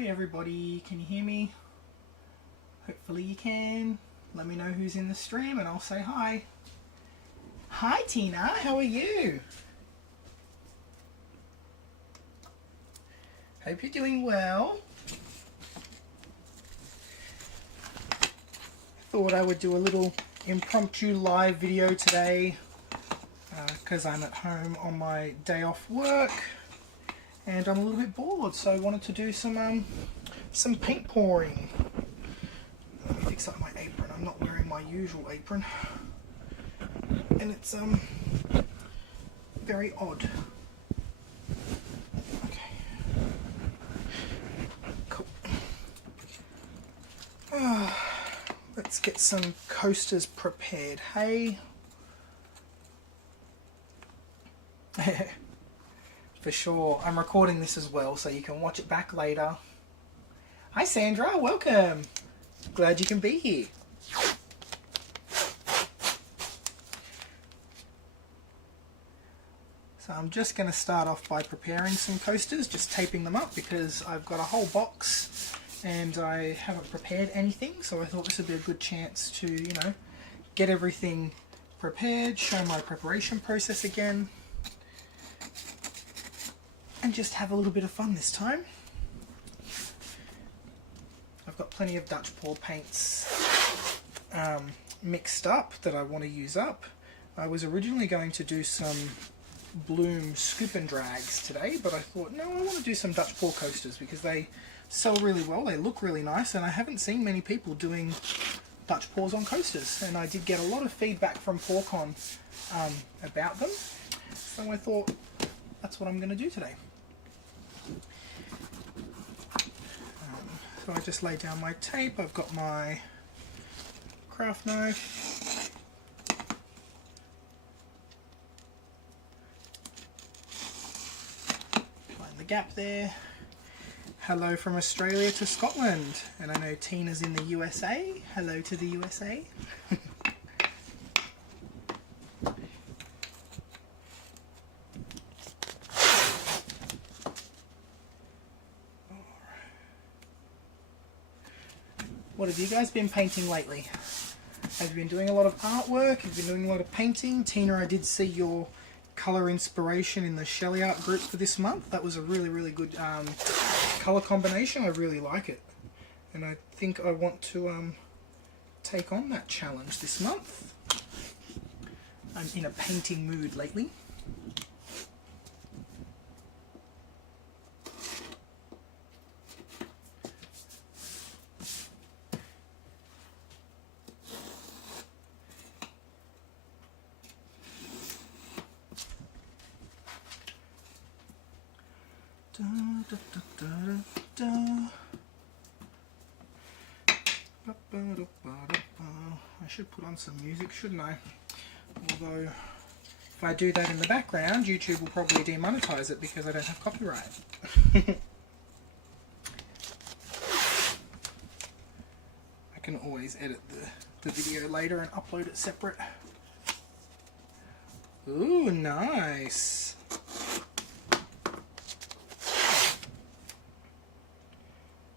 Hi everybody, can you hear me? Hopefully you can. Let me know who's in the stream and I'll say hi. Hi Tina, how are you? Hope you're doing well. Thought I would do a little impromptu live video today because I'm at home on my day off work and I'm a little bit bored, so I wanted to do some paint pouring. Let me fix up my apron. I'm not wearing my usual apron and it's very odd. Okay, cool. Let's get some coasters prepared. Hey. For sure. I'm recording this as well, so you can watch it back later. Hi Sandra, welcome. Glad you can be here. So I'm just going to start off by preparing some coasters, just taping them up because I've got a whole box and I haven't prepared anything, so I thought this would be a good chance to, you know, get everything prepared, show my preparation process again, and just have a little bit of fun this time. I've got plenty of Dutch pour paints mixed up that I want to use up. I was originally going to do some Bloom scoop and drags today, but I thought, no, I want to do some Dutch pour coasters because they sell really well, they look really nice, and I haven't seen many people doing Dutch pours on coasters, and I did get a lot of feedback from PourCon about them, so I thought that's what I'm going to do today. So I just lay down my tape, I've got my craft knife, find the gap there. Hello from Australia to Scotland, and I know Tina's in the USA. Hello to the USA. What have you guys been painting lately? Have you been doing a lot of artwork? Have you been doing a lot of painting? Tina, I did see your colour inspiration in the Sheleeart group for this month. That was a really good colour combination. I really like it, and I think I want to take on that challenge this month. I'm in a painting mood lately. I should put on some music, shouldn't I? Although, if I do that in the background, YouTube will probably demonetize it because I don't have copyright. I can always edit the video later and upload it separate. Ooh, nice!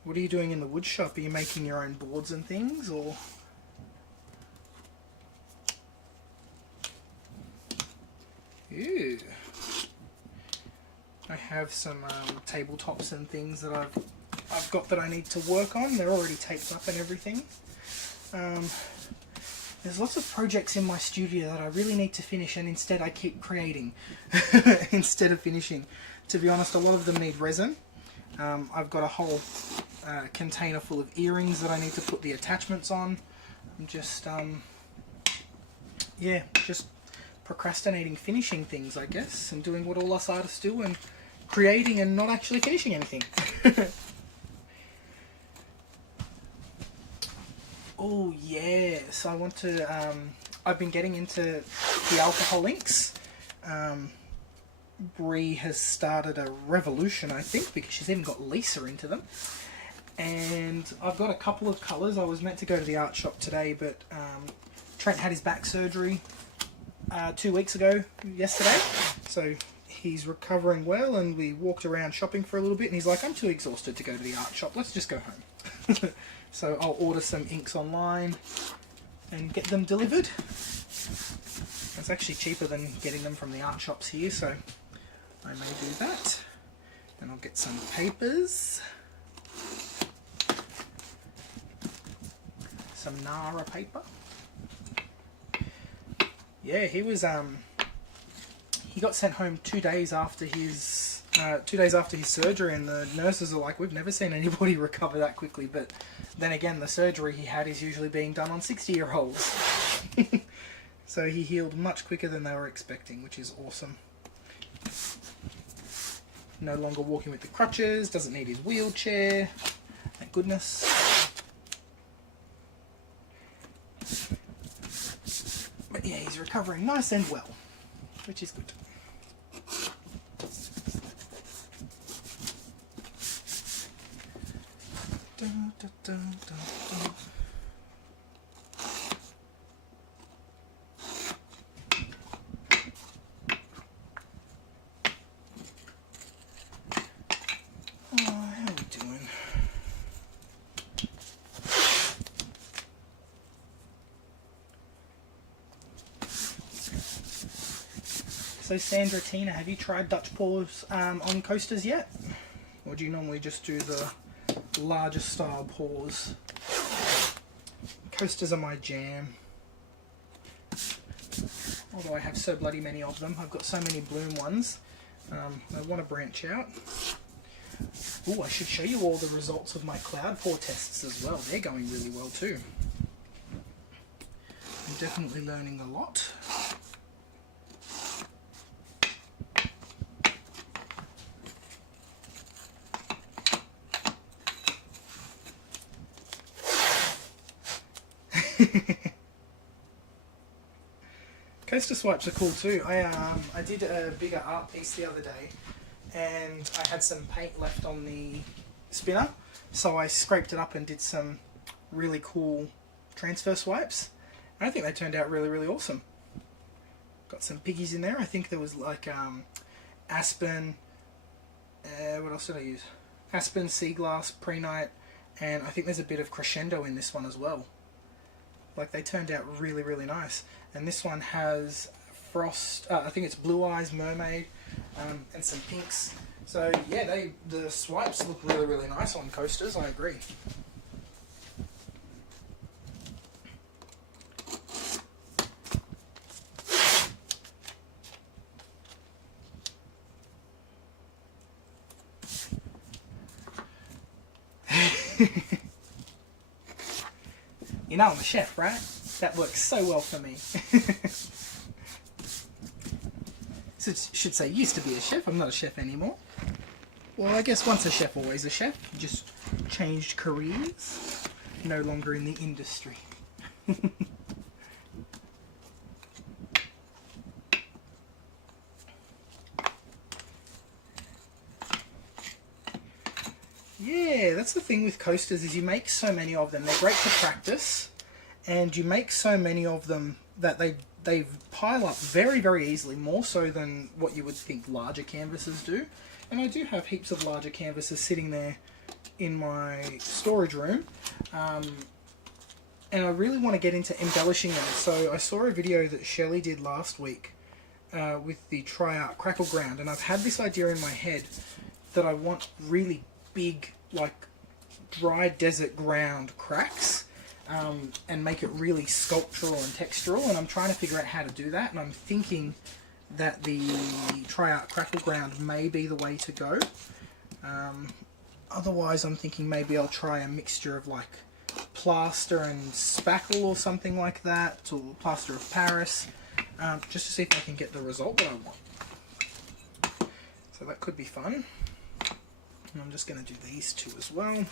What are you doing in the wood shop? Are you making your own boards and things, or? Ew. I have some tabletops and things that I've got that I need to work on. They're already taped up and everything. There's lots of projects in my studio that I really need to finish, and instead I keep creating instead of finishing. To be honest, a lot of them need resin. I've got a whole container full of earrings that I need to put the attachments on. I'm just yeah, just procrastinating finishing things, I guess, and doing what all us artists do and creating and not actually finishing anything. Oh yes, I want to I've been getting into the alcohol inks. Bree has started a revolution, I think, because she's even got Lisa into them. And I've got a couple of colours. I was meant to go to the art shop today, but Trent had his back surgery 2 weeks ago yesterday, so he's recovering well, and we walked around shopping for a little bit, and he's like, I'm too exhausted to go to the art shop, let's just go home. So I'll order some inks online and get them delivered. It's actually cheaper than getting them from the art shops here, so I may do that. And I'll get some papers, some Nara paper. Yeah, he was he got sent home 2 days after his 2 days after his surgery, and the nurses are like, we've never seen anybody recover that quickly. But then again, the surgery he had is usually being done on 60-year-olds. So he healed much quicker than they were expecting, which is awesome. No longer walking with the crutches, doesn't need his wheelchair, thank goodness. But yeah, he's recovering nice and well, which is good. Dun, dun, dun, dun, dun. Oh, how are we doing? So Sandra, Tina, have you tried Dutch pours on coasters yet? Or do you normally just do the larger style pours? Coasters are my jam. Although I have so bloody many of them. I've got so many Bloom ones. I want to branch out. Oh, I should show you all the results of my cloud pour tests as well. They're going really well too. I'm definitely learning a lot. Coaster swipes are cool too. I did a bigger art piece the other day, and I had some paint left on the spinner, so I scraped it up and did some really cool transfer swipes, and I think they turned out really, really awesome. Got some piggies in there. I think there was like aspen, what else did I use? Aspen, sea glass, pre-night, and I think there's a bit of crescendo in this one as well. Like, they turned out really, really nice. And this one has frost, I think it's blue eyes, mermaid, and some pinks. So yeah, the swipes look really, really nice on coasters, I agree. You know I'm a chef, right? That works so well for me. Should say used to be a chef. I'm not a chef anymore. Well, I guess once a chef, always a chef. Just changed careers. No longer in the industry. Yeah, that's the thing with coasters, is you make so many of them. They're great to practice, and you make so many of them that they pile up very, very easily, more so than what you would think larger canvases do. And I do have heaps of larger canvases sitting there in my storage room, and I really want to get into embellishing them. So I saw a video that Shelley did last week with the Sheleeart Crackle Ground, and I've had this idea in my head that I want really big, like, dry desert ground cracks, and make it really sculptural and textural, and I'm trying to figure out how to do that, and I'm thinking that the Sheleeart Crackle Ground may be the way to go. Otherwise I'm thinking maybe I'll try a mixture of like plaster and spackle or something like that, or plaster of Paris, just to see if I can get the result that I want. So that could be fun. And I'm just going to do these two as well.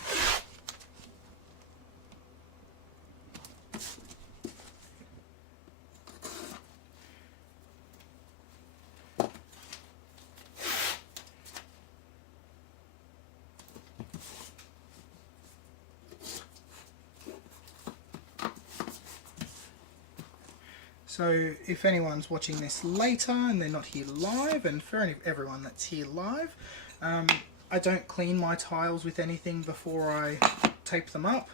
So if anyone's watching this later and they're not here live, and for everyone that's here live, I don't clean my tiles with anything before I tape them up,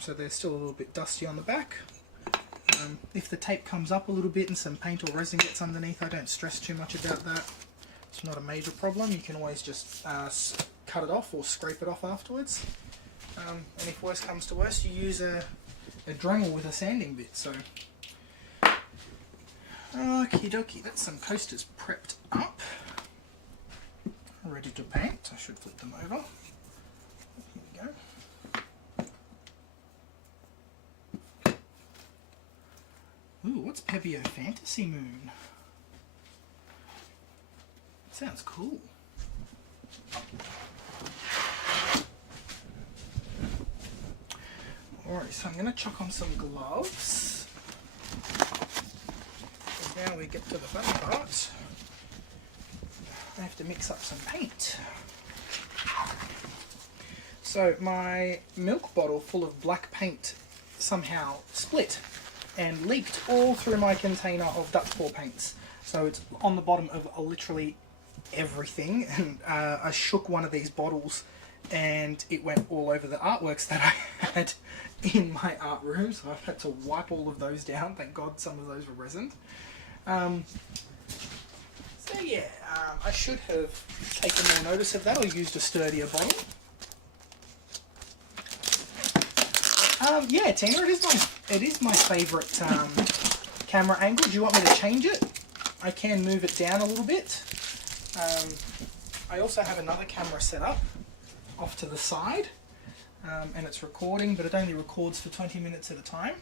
so they're still a little bit dusty on the back. If the tape comes up a little bit and some paint or resin gets underneath, I don't stress too much about that. It's not a major problem. You can always just cut it off or scrape it off afterwards. And if worse comes to worse, you use a Dremel with a sanding bit. So, okie dokie, that's some coasters prepped up, ready to paint. I should flip them over. Here we go. Ooh, what's Pebeo Fantasy Moon? Sounds cool. Alright, so I'm going to chuck on some gloves. And now we get to the fun part. I have to mix up some paint. So my milk bottle full of black paint somehow split and leaked all through my container of Dutch pour paints. So it's on the bottom of literally everything, and I shook one of these bottles and it went all over the artworks that I had in my art room, so I've had to wipe all of those down. Thank God some of those were resined. So yeah, I should have taken more notice of that or used a sturdier bottle. Yeah, Tina, it is my favourite camera angle. Do you want me to change it? I can move it down a little bit. I also have another camera set up off to the side, and it's recording, but it only records for 20 minutes at a time.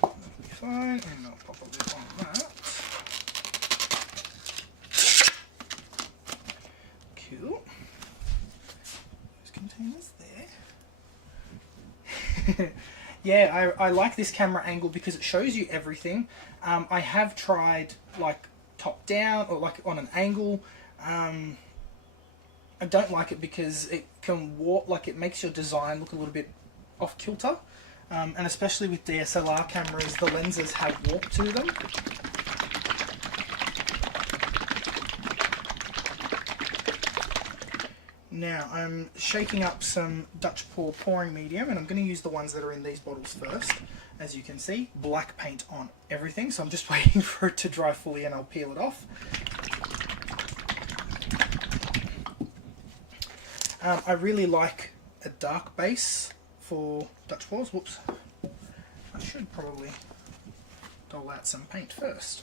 That'll be fine, and I'll pop a lid on that. Cool. Those containers there. Yeah, I like this camera angle because it shows you everything. I have tried like top down or like on an angle. I don't like it because it can warp, like it makes your design look a little bit off kilter. And especially with DSLR cameras, the lenses have warp to them. Now I'm shaking up some Dutch pour pouring medium, and I'm going to use the ones that are in these bottles first. As you can see, black paint on everything, so I'm just waiting for it to dry fully and I'll peel it off. I really like a dark base for Dutch pours. Whoops. I should probably dole out some paint first.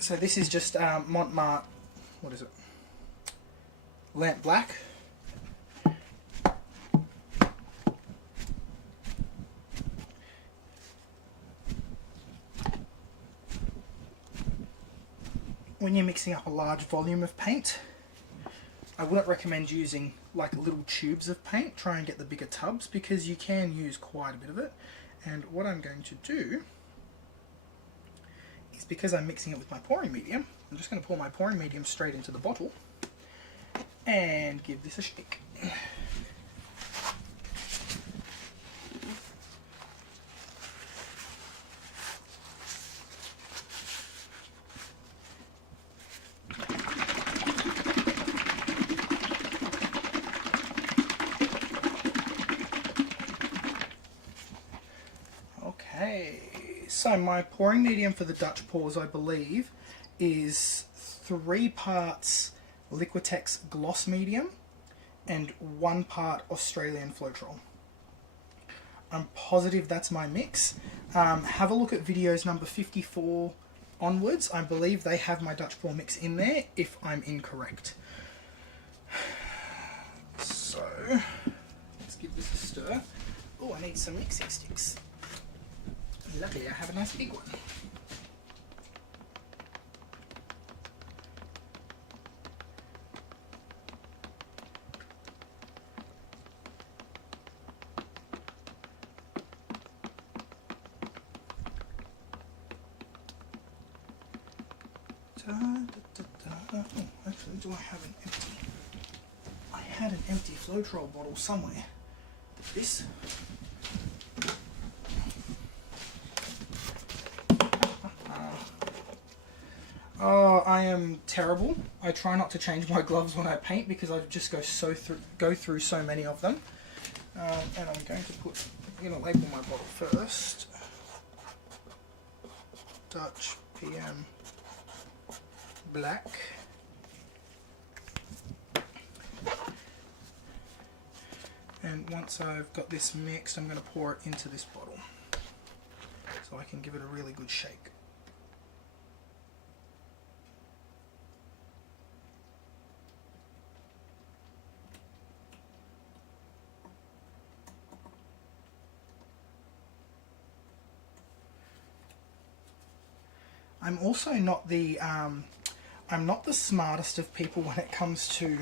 So this is just Montmartre, what is it? Lamp Black. When you're mixing up a large volume of paint, I wouldn't recommend using like little tubes of paint. Try and get the bigger tubs because you can use quite a bit of it. And what I'm going to do is, because I'm mixing it with my pouring medium, I'm just going to pour my pouring medium straight into the bottle and give this a shake. So my pouring medium for the Dutch pours, I believe, is 3 parts Liquitex gloss medium and 1 part Australian Floetrol. I'm positive that's my mix. Have a look at videos number 54 onwards. I believe they have my Dutch pour mix in there, if I'm incorrect. So, let's give this a stir. Oh, I need some mixing sticks. Luckily, I have a nice big one. Oh, actually, do I have an empty? I had an empty Floetrol bottle somewhere. This. Oh, I am terrible. I try not to change my gloves when I paint because I just go through so many of them. And I'm going to label my bottle first. Dutch PM Black. And once I've got this mixed, I'm going to pour it into this bottle so I can give it a really good shake. I'm also not the I'm not the smartest of people when it comes to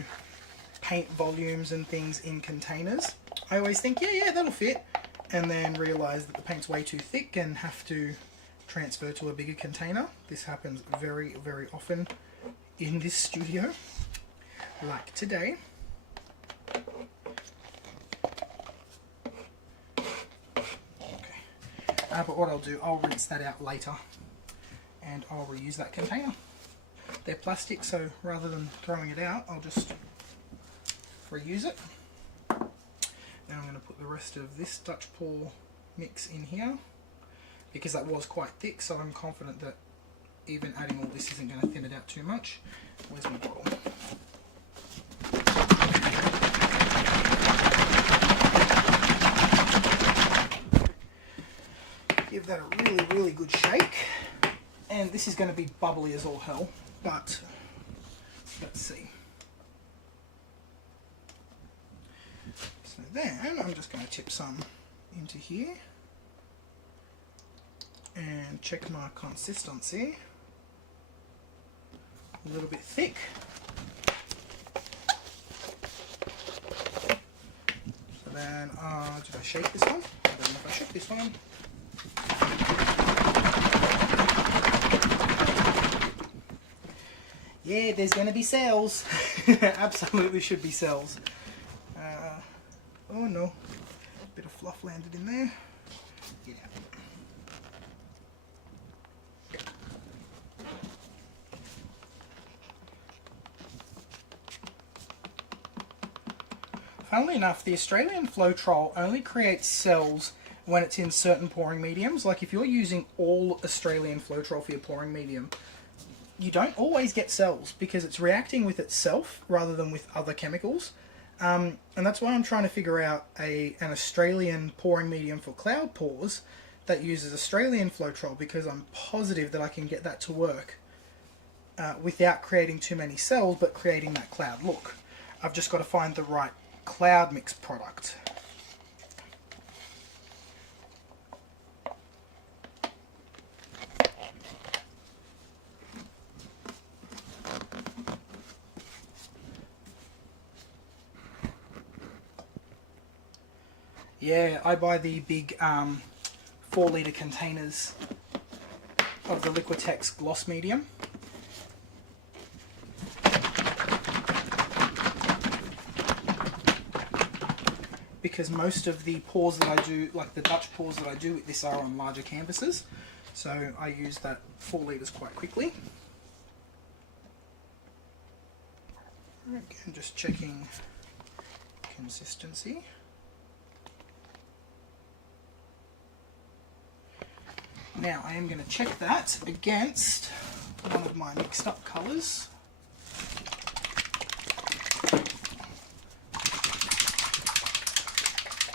paint volumes and things in containers. I always think, yeah, that'll fit, and then realise that the paint's way too thick and have to transfer to a bigger container. This happens very, very often in this studio, like today. Okay. But what I'll do, I'll rinse that out later and I'll reuse that container. They're plastic, so rather than throwing it out, I'll just reuse it. Now I'm going to put the rest of this Dutch pour mix in here because that was quite thick, so I'm confident that even adding all this isn't going to thin it out too much. Where's my bottle? Give that a really, really good shake. And this is going to be bubbly as all hell, but let's see. So then I'm just going to tip some into here and check my consistency. A little bit thick. So then, did I shake this one? I don't know if I shook this one. Yeah, there's going to be cells. Absolutely should be cells. Oh no, bit of fluff landed in there. Get out. Funnily enough, the Australian Floetrol only creates cells when it's in certain pouring mediums. Like if you're using all Australian Floetrol for your pouring medium, you don't always get cells because it's reacting with itself rather than with other chemicals. And that's why I'm trying to figure out an Australian pouring medium for cloud pours that uses Australian Floetrol, because I'm positive that I can get that to work without creating too many cells but creating that cloud look. I've just got to find the right cloud mix product. Yeah, I buy the big 4 litre containers of the Liquitex gloss medium. Because most of the pours that I do, like the Dutch pours that I do with this, are on larger canvases. So I use that 4 litres quite quickly. Again, just checking consistency. Now I am going to check that against one of my mixed up colours.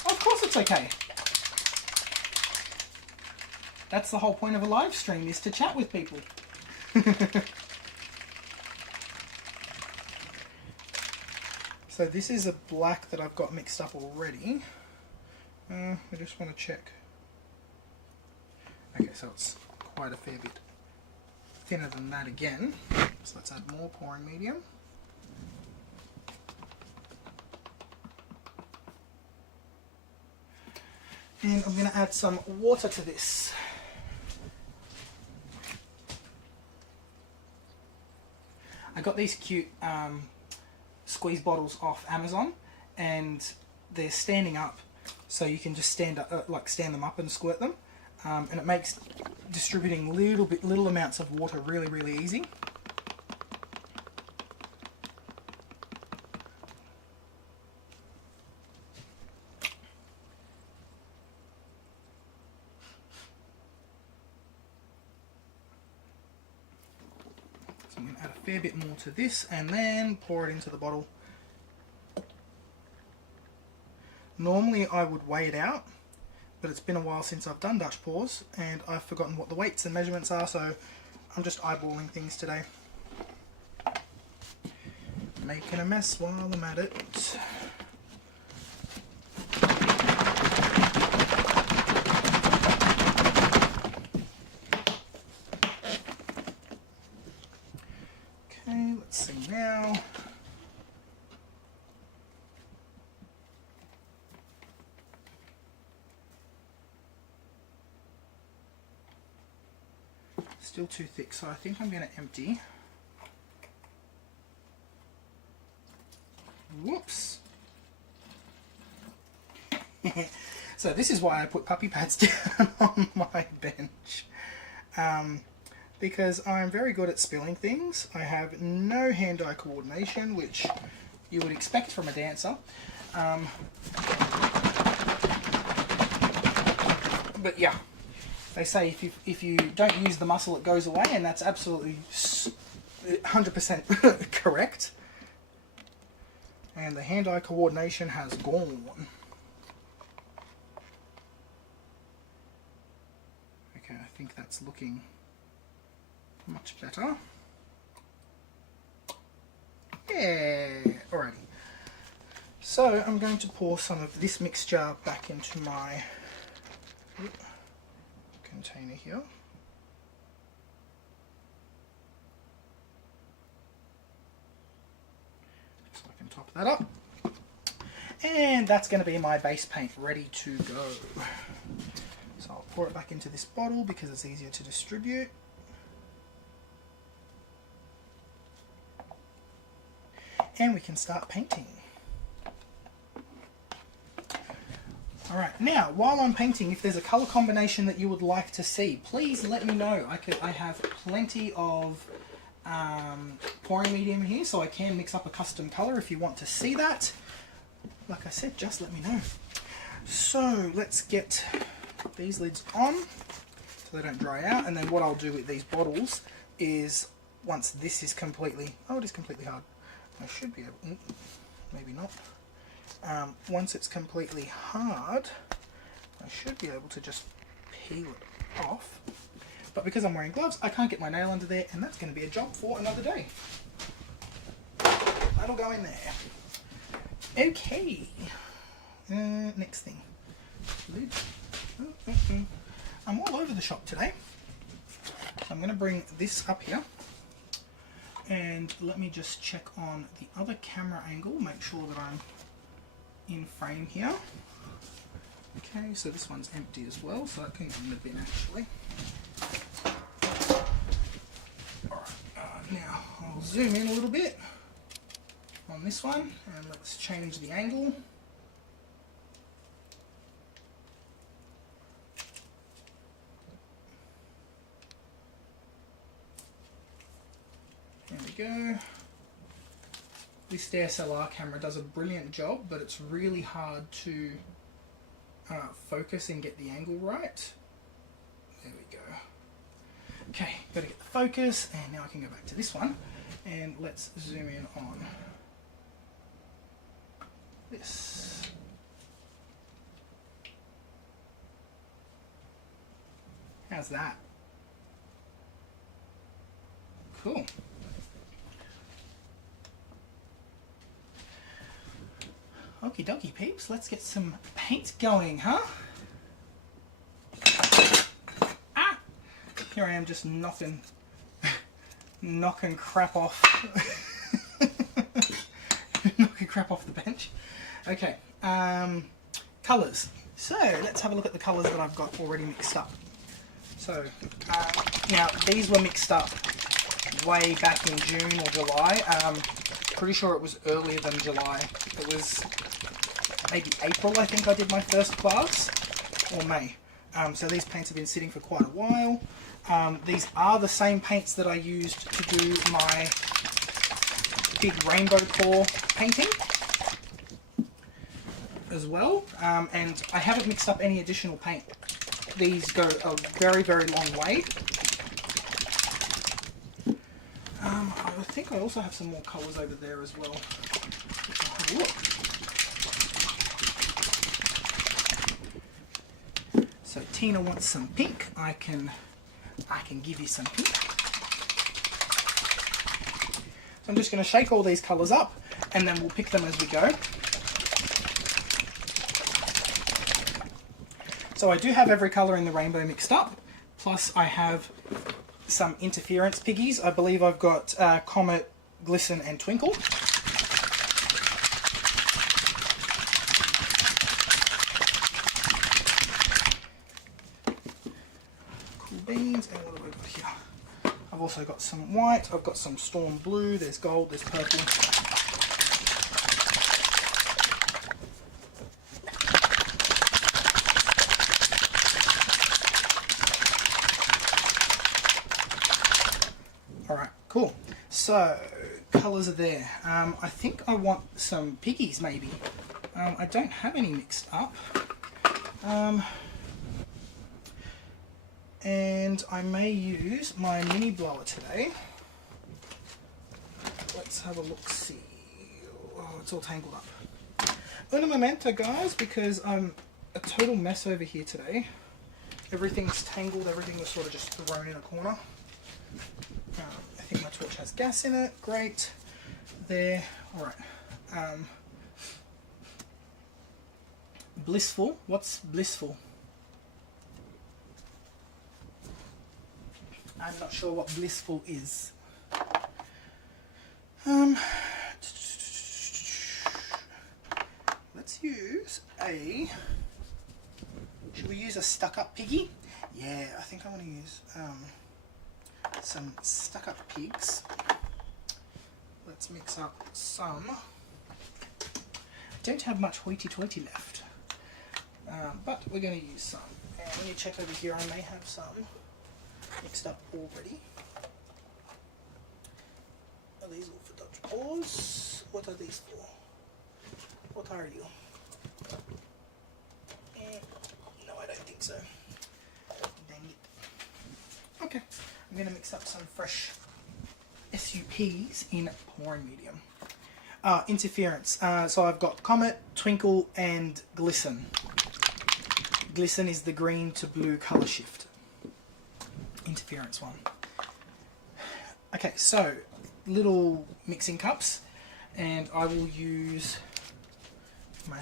Of course it's okay. That's the whole point of a live stream, is to chat with people. So this is a black that I've got mixed up already. I just want to check. Okay, so it's quite a fair bit thinner than that again. So let's add more pouring medium. And I'm going to add some water to this. I got these cute squeeze bottles off Amazon, and they're standing up, so you can just stand them up and squirt them, and it makes distributing little amounts of water really easy. So I'm going to add a fair bit more to this and then pour it into the bottle. Normally I would weigh it out, but it's been a while since I've done Dutch pours and I've forgotten what the weights and measurements are, so I'm just eyeballing things today. Making a mess while I'm at it. Okay, let's see now. Still too thick, so I think I'm going to empty. Whoops. So this is why I put puppy pads down on my bench. Because I'm very good at spilling things. I have no hand-eye coordination, which you would expect from a dancer. But yeah. They say if you don't use the muscle, it goes away, and that's absolutely 100% correct. And the hand-eye coordination has gone. Okay, I think that's looking much better. Yeah, alrighty. So I'm going to pour some of this mixture back into my container here. So I can top that up. And that's going to be my base paint ready to go. So I'll pour it back into this bottle because it's easier to distribute. And we can start painting. Alright, now while I'm painting, if there's a colour combination that you would like to see, please let me know. I have plenty of pouring medium here, so I can mix up a custom colour if you want to see that. Like I said, just let me know. So let's get these lids on so they don't dry out, and then what I'll do with these bottles is once this is completely, oh, it is completely hard. I should be able, maybe not. Once it's completely hard, I should be able to just peel it off. But because I'm wearing gloves, I can't get my nail under there, and that's going to be a job for another day. That'll go in there. Okay. Next thing. Lid. I'm all over the shop today. So I'm going to bring this up here. And let me just check on the other camera angle, make sure that I'm in frame here. Okay, so this one's empty as well, so that can go in the bin actually. Alright, now I'll zoom in a little bit on this one, and let's change the angle. There we go. This DSLR camera does a brilliant job, but it's really hard to focus and get the angle right. There we go. Okay, got to get the focus, and now I can go back to this one, and let's zoom in on this. How's that? Cool. Okie dokie peeps, let's get some paint going, huh? Ah! Here I am just knocking crap off. Knocking crap off the bench. Okay, colours. So let's have a look at the colours that I've got already mixed up. So, now these were mixed up way back in June or July. Pretty sure it was earlier than July. It was maybe April, I think I did my first class, or May. So these paints have been sitting for quite a while. These are the same paints that I used to do my big rainbow pour painting as well. And I haven't mixed up any additional paint. These go a very, very long way. I think I also have some more colours over there as well. Have a look. So Tina wants some pink. I can give you some pink. So I'm just going to shake all these colours up, and then we'll pick them as we go. So I do have every colour in the rainbow mixed up, plus I have some interference piggies. I believe I've got Comet, Glisten and Twinkle. Cool beans, and what have we got here? I've also got some white, I've got some Storm Blue, there's gold, there's purple. Alright, cool. So, colours are there. I think I want some piggies maybe. I don't have any mixed up. And I may use my mini blower today. Let's have a look-see. Oh, it's all tangled up. Un momento, guys, because I'm a total mess over here today. Everything's tangled, everything was sort of just thrown in a corner. I think my torch has gas in it. Great. There. Alright. Blissful. What's blissful? I'm not sure what blissful is. Let's use a... Should we use a stuck-up piggy? Yeah, I think I want to use some stuck-up pigs. Let's mix up some. I don't have much hoity-toity left, but we're going to use some. And when you check over here, I may have some mixed up already. Are these all for Dutch pours? What are these for? What are you? No, I don't think so. Dang it. Okay, I'm going to mix up some fresh SUPs in pouring medium. Interference. So I've got Comet, Twinkle and Glisten. Glisten is the green to blue colour shift. Interference one. Okay, so little mixing cups, and I will use my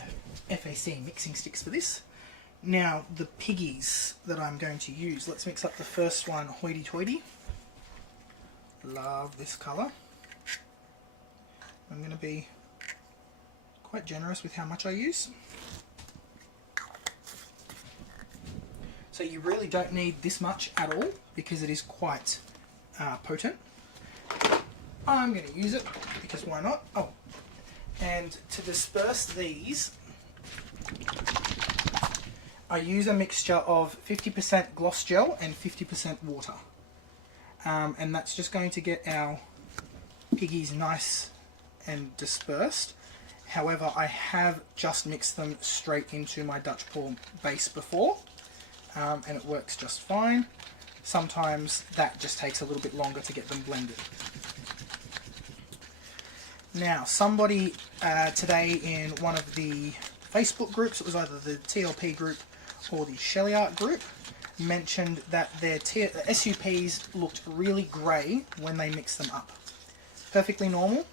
FAC mixing sticks for this. Now the piggies that I'm going to use, let's mix up the first one, Hoity Toity. Love this colour. I'm going to be quite generous with how much I use. So you really don't need this much at all because it is quite potent. I'm going to use it because why not? Oh, and to disperse these, I use a mixture of 50% gloss gel and 50% water. And that's just going to get our piggies nice and dispersed. However, I have just mixed them straight into my Dutch pour base before. And it works just fine. Sometimes that just takes a little bit longer to get them blended. Now, somebody today in one of the Facebook groups, it was either the TLP group or the Sheleeart group, mentioned that their SUPs looked really grey when they mixed them up. Perfectly normal.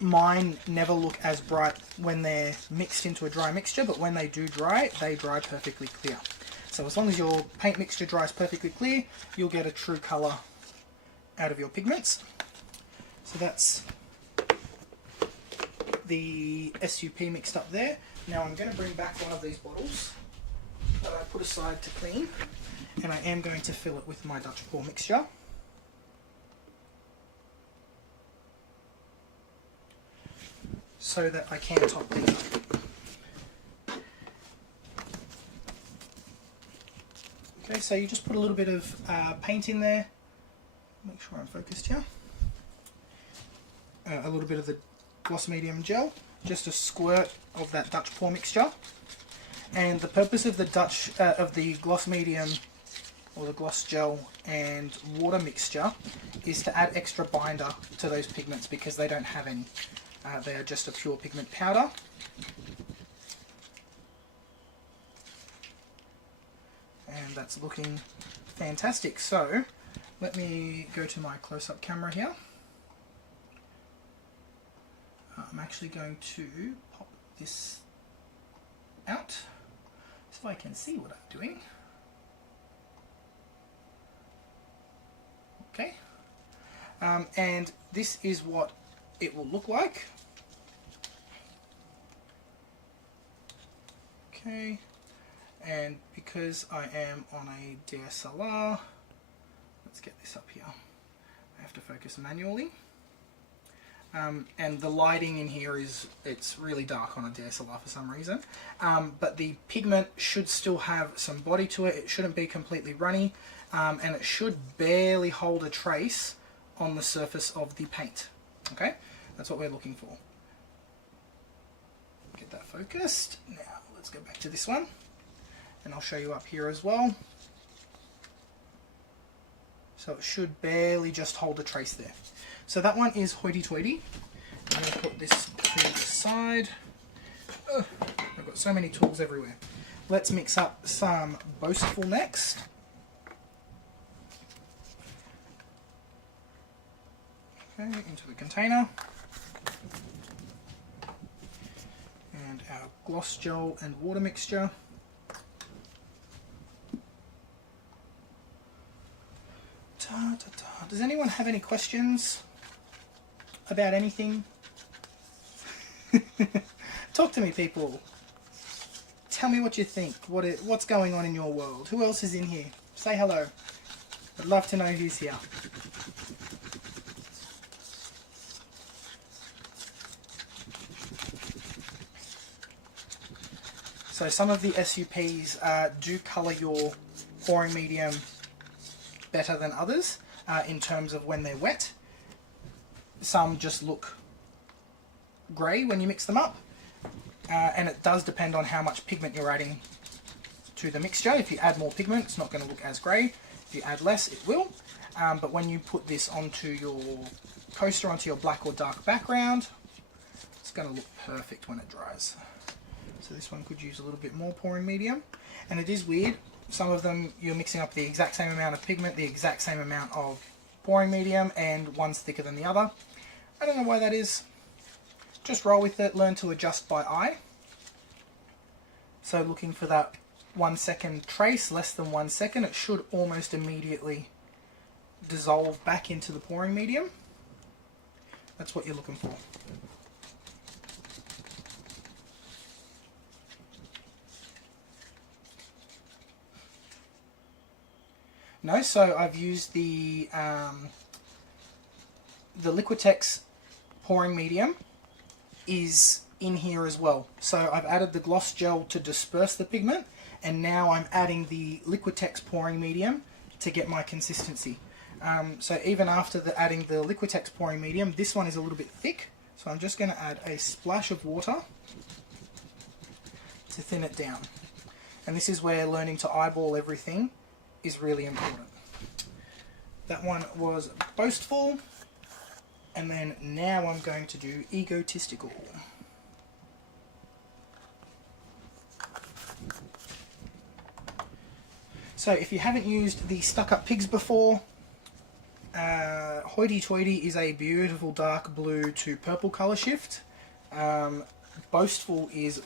Mine never look as bright when they're mixed into a dry mixture, but when they do dry, they dry perfectly clear. So as long as your paint mixture dries perfectly clear, you'll get a true colour out of your pigments. So that's the SUP mixed up there. Now I'm going to bring back one of these bottles that I put aside to clean, And I am going to fill it with my Dutch pour mixture. So that I can top these up. Okay, so you just put a little bit of paint in there. Make sure I'm focused here. A little bit of the gloss medium gel, just a squirt of that Dutch pour mixture. And the purpose of the gloss medium or the gloss gel and water mixture is to add extra binder to those pigments because they don't have any. They are just a pure pigment powder. And that's looking fantastic. So let me go to my close-up camera here. I'm actually going to pop this out so I can see what I'm doing. Okay. And this is what it will look like. Okay. And because I am on a DSLR, let's get this up here. I have to focus manually. And the lighting in here it's really dark on a DSLR for some reason. But the pigment should still have some body to it. It shouldn't be completely runny. And it should barely hold a trace on the surface of the paint. Okay, that's what we're looking for. Get that focused. Now let's go back to this one. And I'll show you up here as well. So it should barely just hold a trace there. So that one is hoity-toity. I'm going to put this to the side. I've got so many tools everywhere. Let's mix up some Boastful next. Okay, into the container. And our gloss gel and water mixture. Does anyone have any questions about anything? Talk to me, people. Tell me what you think. What's going on in your world? Who else is in here? Say hello. I'd love to know who's here. So some of the SUPs do colour your pouring medium better than others in terms of when they're wet. Some just look grey when you mix them up, and it does depend on how much pigment you're adding to the mixture. If you add more pigment, it's not going to look as grey. If you add less, it will. But when you put this onto your coaster, onto your black or dark background, it's going to look perfect when it dries. So this one could use a little bit more pouring medium. And it is weird. Some of them you're mixing up the exact same amount of pigment, the exact same amount of pouring medium, and one's thicker than the other. I don't know why that is. Just roll with it, learn to adjust by eye. So looking for that 1 second trace, less than 1 second, it should almost immediately dissolve back into the pouring medium. That's what you're looking for. No, so I've used the Liquitex pouring medium is in here as well. So I've added the gloss gel to disperse the pigment, and now I'm adding the Liquitex pouring medium to get my consistency. So even after adding the Liquitex pouring medium, this one is a little bit thick, so I'm just going to add a splash of water to thin it down. And this is where learning to eyeball everything is really important. That one was Boastful, and then now I'm going to do Egotistical. So if you haven't used the Stuck Up Pigs before, Hoity Toity is a beautiful dark blue to purple colour shift. Boastful is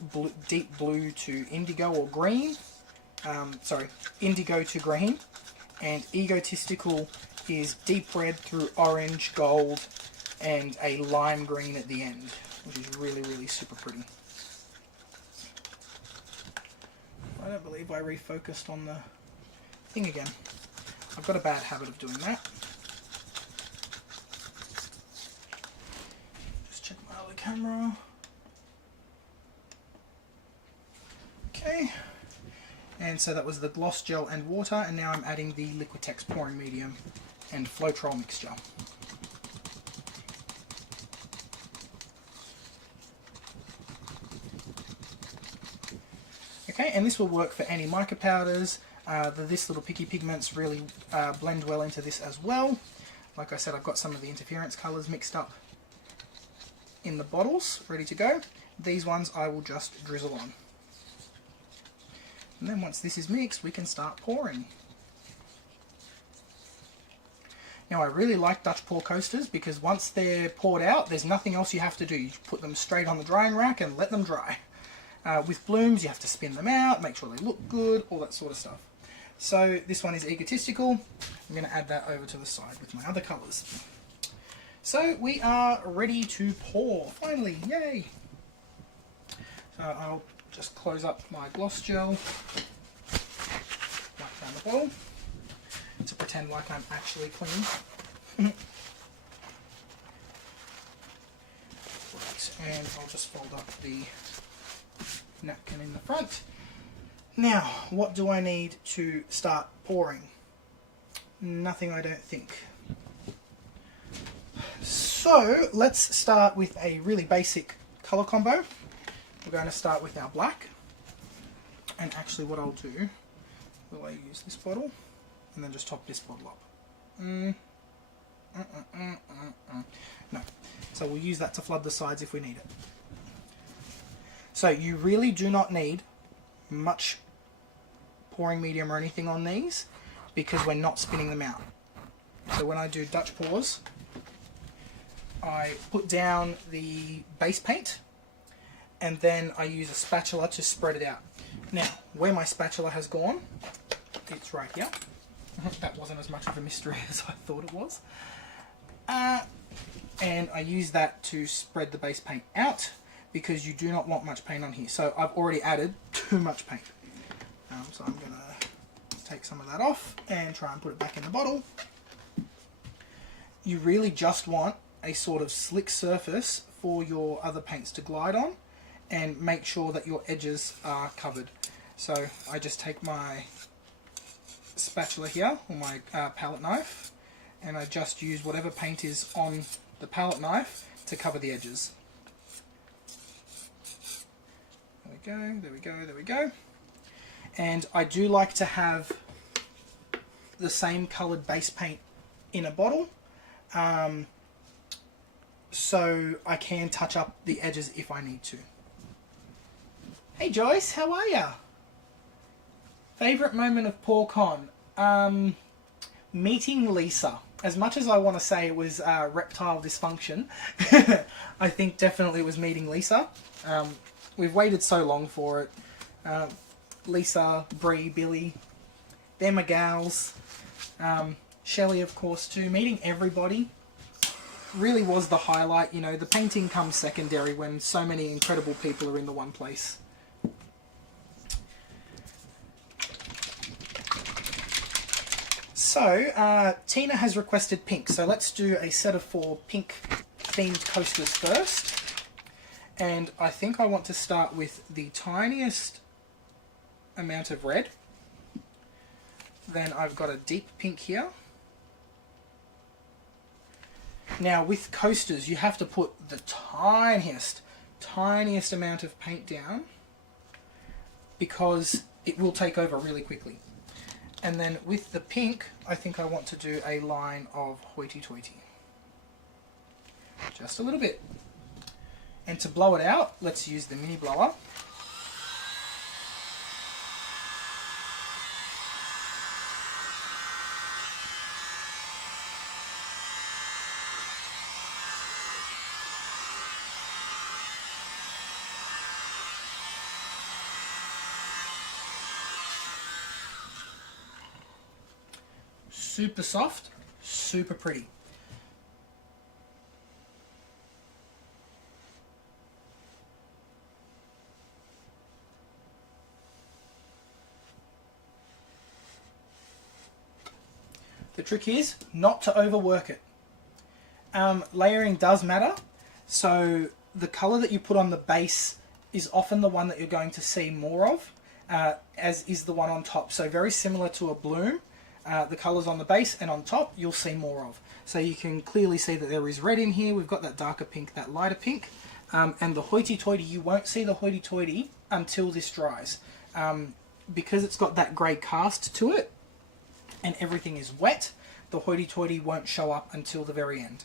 deep blue to indigo or green. Indigo to green, and Egotistical is deep red through orange, gold, and a lime green at the end, which is really, really super pretty. I don't believe I refocused on the thing again. I've got a bad habit of doing that. Just check my other camera. Okay. And so that was the gloss gel and water, and now I'm adding the Liquitex pouring medium and Floetrol mixture. Okay, and this will work for any mica powders. The This Little Piggy pigments really blend well into this as well. Like I said, I've got some of the interference colours mixed up in the bottles, ready to go. These ones I will just drizzle on. And then once this is mixed, we can start pouring. Now I really like Dutch pour coasters because once they're poured out, there's nothing else you have to do. You put them straight on the drying rack and let them dry. With blooms, you have to spin them out, make sure they look good, all that sort of stuff. So this one is egotistical. I'm going to add that over to the side with my other colours. So we are ready to pour, finally, yay! So I'll just close up my gloss gel, wipe down the bottle, to pretend like I'm actually clean. Right, and I'll just fold up the napkin in the front. Now, what do I need to start pouring? Nothing, I don't think. So, let's start with a really basic colour combo. We're going to start with our black. And actually what I'll do, will I use this bottle and then just top this bottle up. No. So we'll use that to flood the sides if we need it. So you really do not need much pouring medium or anything on these because we're not spinning them out. So when I do Dutch pours, I put down the base paint and then I use a spatula to spread it out. Now, where my spatula has gone, it's right here. That wasn't as much of a mystery as I thought it was. And I use that to spread the base paint out because you do not want much paint on here. So I've already added too much paint. So I'm going to take some of that off and try and put it back in the bottle. You really just want a sort of slick surface for your other paints to glide on and make sure that your edges are covered. So I just take my spatula here, or my palette knife, and I just use whatever paint is on the palette knife to cover the edges. There we go, there we go, there we go. And I do like to have the same coloured base paint in a bottle, so I can touch up the edges if I need to. Hey Joyce, how are ya? Favourite moment of PourCon? Meeting Lisa. As much as I want to say it was reptile dysfunction, I think definitely it was meeting Lisa. We've waited so long for it. Lisa, Bree, Billy, they're my gals. Shelley, of course, too. Meeting everybody really was the highlight. You know, the painting comes secondary when so many incredible people are in the one place. So, Tina has requested pink, so let's do a set of 4 pink themed coasters first. And I think I want to start with the tiniest amount of red. Then I've got a deep pink here. Now with coasters you have to put the tiniest amount of paint down because it will take over really quickly. And then with the pink, I think I want to do a line of hoity-toity. Just a little bit. And to blow it out, let's use the mini blower. Super soft, super pretty. The trick is not to overwork it. Layering does matter, so the colour that you put on the base is often the one that you're going to see more of, as is the one on top. So very similar to a bloom, the colours on the base and on top you'll see more of. So you can clearly see that there is red in here, we've got that darker pink, that lighter pink, and the hoity-toity, you won't see the hoity-toity until this dries. Because it's got that grey cast to it and everything is wet, the hoity-toity won't show up until the very end.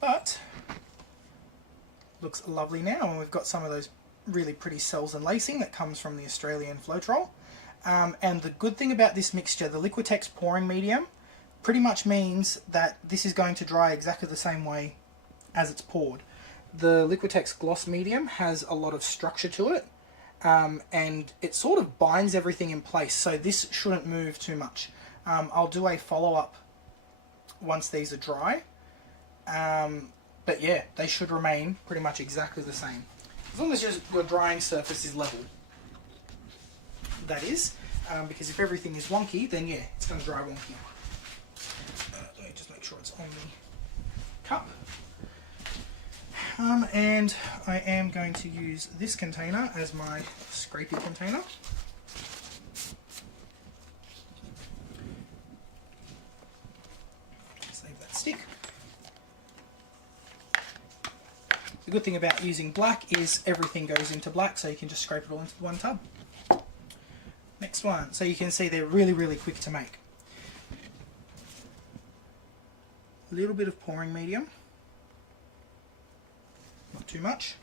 But looks lovely now, and we've got some of those really pretty cells and lacing that comes from the Australian Floetrol. And the good thing about this mixture, the Liquitex pouring medium, pretty much means that this is going to dry exactly the same way as it's poured. The Liquitex gloss medium has a lot of structure to it, and it sort of binds everything in place, so this shouldn't move too much. I'll do a follow-up once these are dry, but yeah, they should remain pretty much exactly the same, as long as your drying surface is level. That is, because if everything is wonky, then yeah, it's going to dry wonky. Let me just make sure it's on the cup. And I am going to use this container as my scrapey container. Save that stick. The good thing about using black is everything goes into black, so you can just scrape it all into one tub. Next one. So you can see they're really, really quick to make. A little bit of pouring medium. Not too much.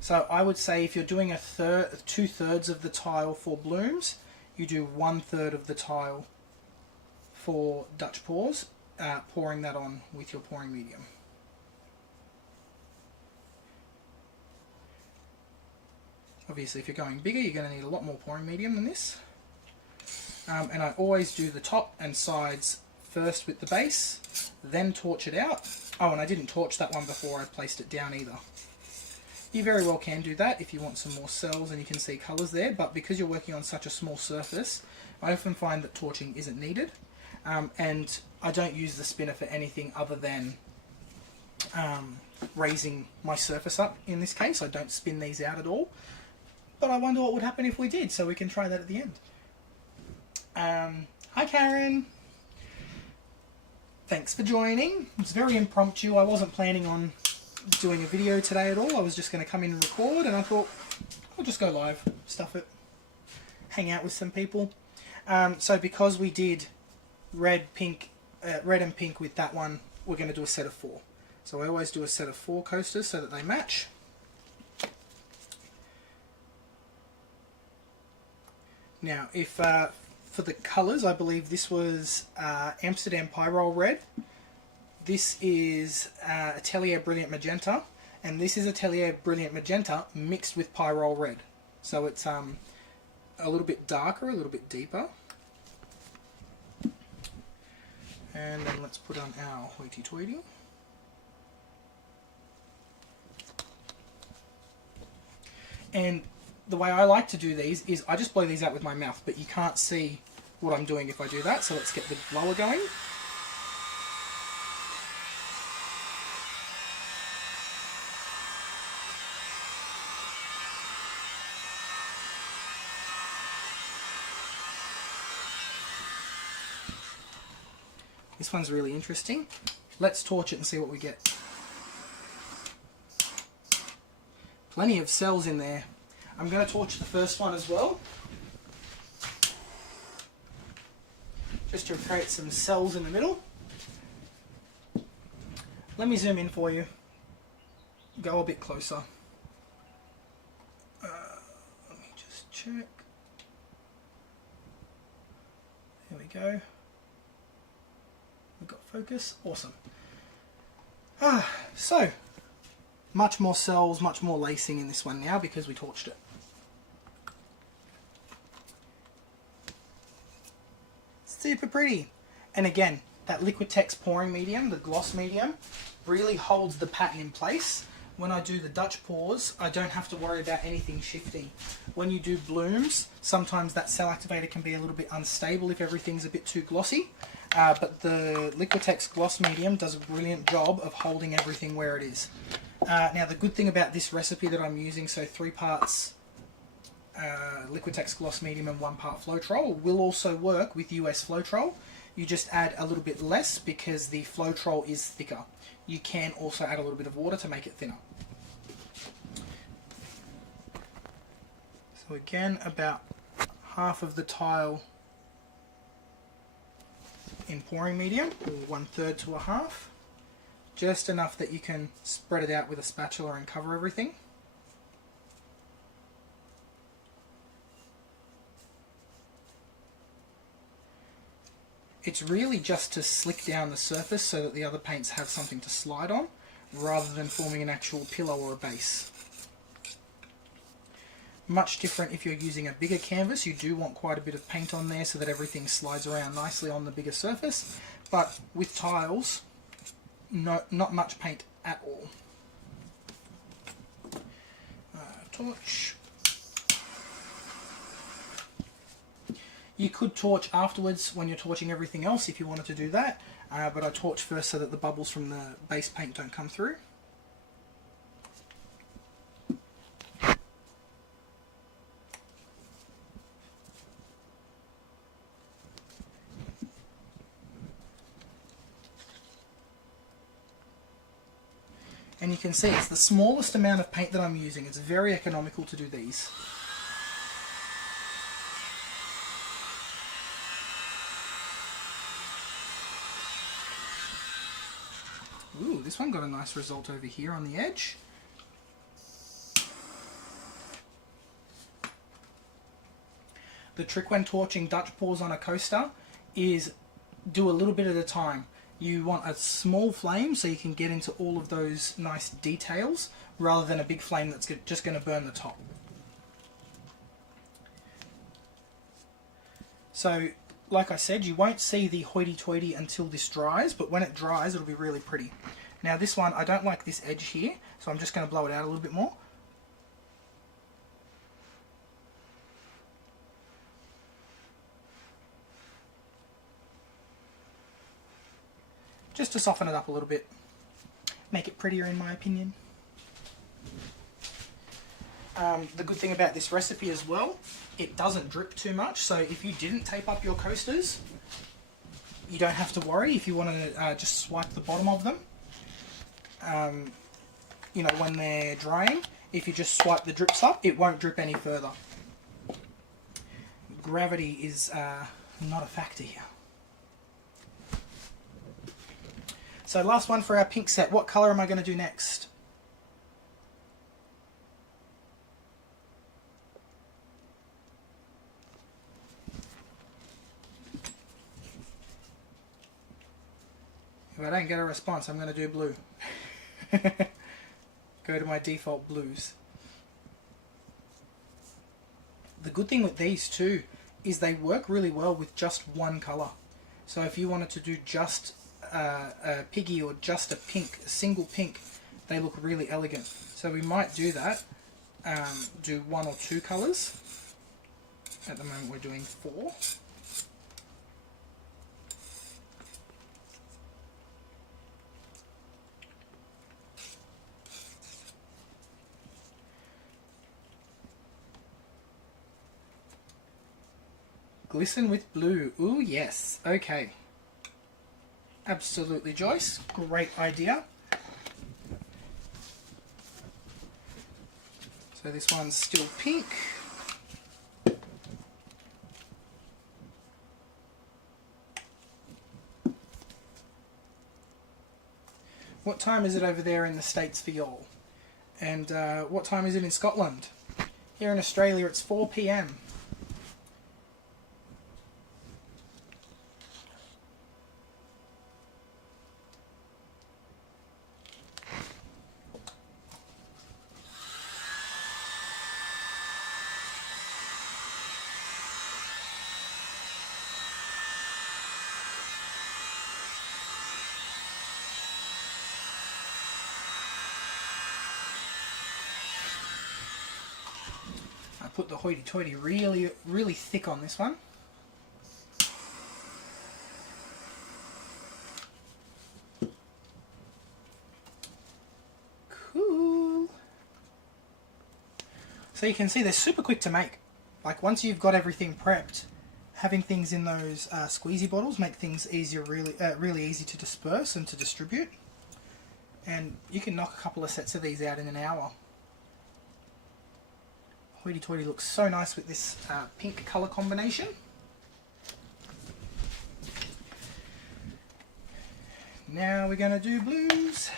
So I would say if you're doing 2/3 of the tile for blooms, you do 1/3 of the tile for Dutch pours, pouring that on with your pouring medium. Obviously if you're going bigger, you're going to need a lot more pouring medium than this. And I always do the top and sides first with the base, then torch it out. Oh, and I didn't torch that one before I placed it down either. You very well can do that if you want some more cells and you can see colours there, but because you're working on such a small surface, I often find that torching isn't needed. And I don't use the spinner for anything other than raising my surface up in this case. I don't spin these out at all. But I wonder what would happen if we did, so we can try that at the end. Hi Karen! Thanks for joining. It's very impromptu. I wasn't planning on doing a video today at all. I was just going to come in and record, and I thought I'll just go live, stuff it, hang out with some people. So because we did red and pink with that one, we're going to do a set of 4. So I always do a set of 4 coasters so that they match. Now, if for the colours, I believe this was Amsterdam Pyrrole Red. This is Atelier Brilliant Magenta, and this is Atelier Brilliant Magenta mixed with Pyrrole Red. So it's a little bit darker, a little bit deeper. And then let's put on our hoity-toity. And the way I like to do these is I just blow these out with my mouth, but you can't see what I'm doing if I do that, so let's get the blower going. This one's really interesting. Let's torch it and see what we get. Plenty of cells in there. I'm going to torch the first one as well, just to create some cells in the middle. Let me zoom in for you. Go a bit closer. Let me just check. There we go. We've got focus. Awesome. So much more cells, much more lacing in this one now because we torched it. Super pretty. And again, that Liquitex pouring medium, the gloss medium, really holds the pattern in place when I do the Dutch pours, I don't have to worry about anything shifting. When you do blooms, sometimes that cell activator can be a little bit unstable if everything's a bit too glossy, but the Liquitex gloss medium does a brilliant job of holding everything where it is. Now the good thing about this recipe that I'm using, so 3 parts Liquitex gloss medium and 1 part Floetrol, will also work with US Floetrol. You just add a little bit less because the Floetrol is thicker. You can also add a little bit of water to make it thinner. So again, about half of the tile in pouring medium, or 1/3 to a half. Just enough that you can spread it out with a spatula and cover everything. It's really just to slick down the surface so that the other paints have something to slide on, rather than forming an actual pillow or a base. Much different if you're using a bigger canvas. You do want quite a bit of paint on there so that everything slides around nicely on the bigger surface, but with tiles, not much paint at all. Torch. You could torch afterwards when you're torching everything else if you wanted to do that, but I torch first so that the bubbles from the base paint don't come through. And you can see it's the smallest amount of paint that I'm using. It's very economical to do these. Ooh, this one got a nice result over here on the edge. The trick when torching Dutch pours on a coaster is do a little bit at a time. You want a small flame so you can get into all of those nice details, rather than a big flame that's just going to burn the top. So, like I said, you won't see the hoity-toity until this dries, but when it dries it'll be really pretty. Now this one, I don't like this edge here, so I'm just going to blow it out a little bit more. Just to soften it up a little bit. Make it prettier in my opinion. The good thing about this recipe as well, it doesn't drip too much, so if you didn't tape up your coasters, you don't have to worry if you want to just swipe the bottom of them. You know, when they're drying, if you just swipe the drips up, it won't drip any further. Gravity is not a factor here. So last one for our pink set. What colour am I going to do next? If I don't get a response, I'm going to do blue. Go to my default blues. The good thing with these too is they work really well with just one colour. So if you wanted to do just a piggy or just a pink, a single pink, they look really elegant. So we might do that, do 1 or 2 colours. At the moment we're doing 4. Glisten with blue. Ooh, yes. Okay. Absolutely, Joyce. Great idea. So this one's still pink. What time is it over there in the States for y'all? And what time is it in Scotland? Here in Australia it's 4 PM. put the hoity-toity really thick on this one. Cool. So you can see they're super quick to make. Like once you've got everything prepped, having things in those squeezy bottles make things easier, really easy to disperse and to distribute. And you can knock a couple of sets of these out in an hour. Hoity-toity looks so nice with this pink colour combination. Now we're going to do blues.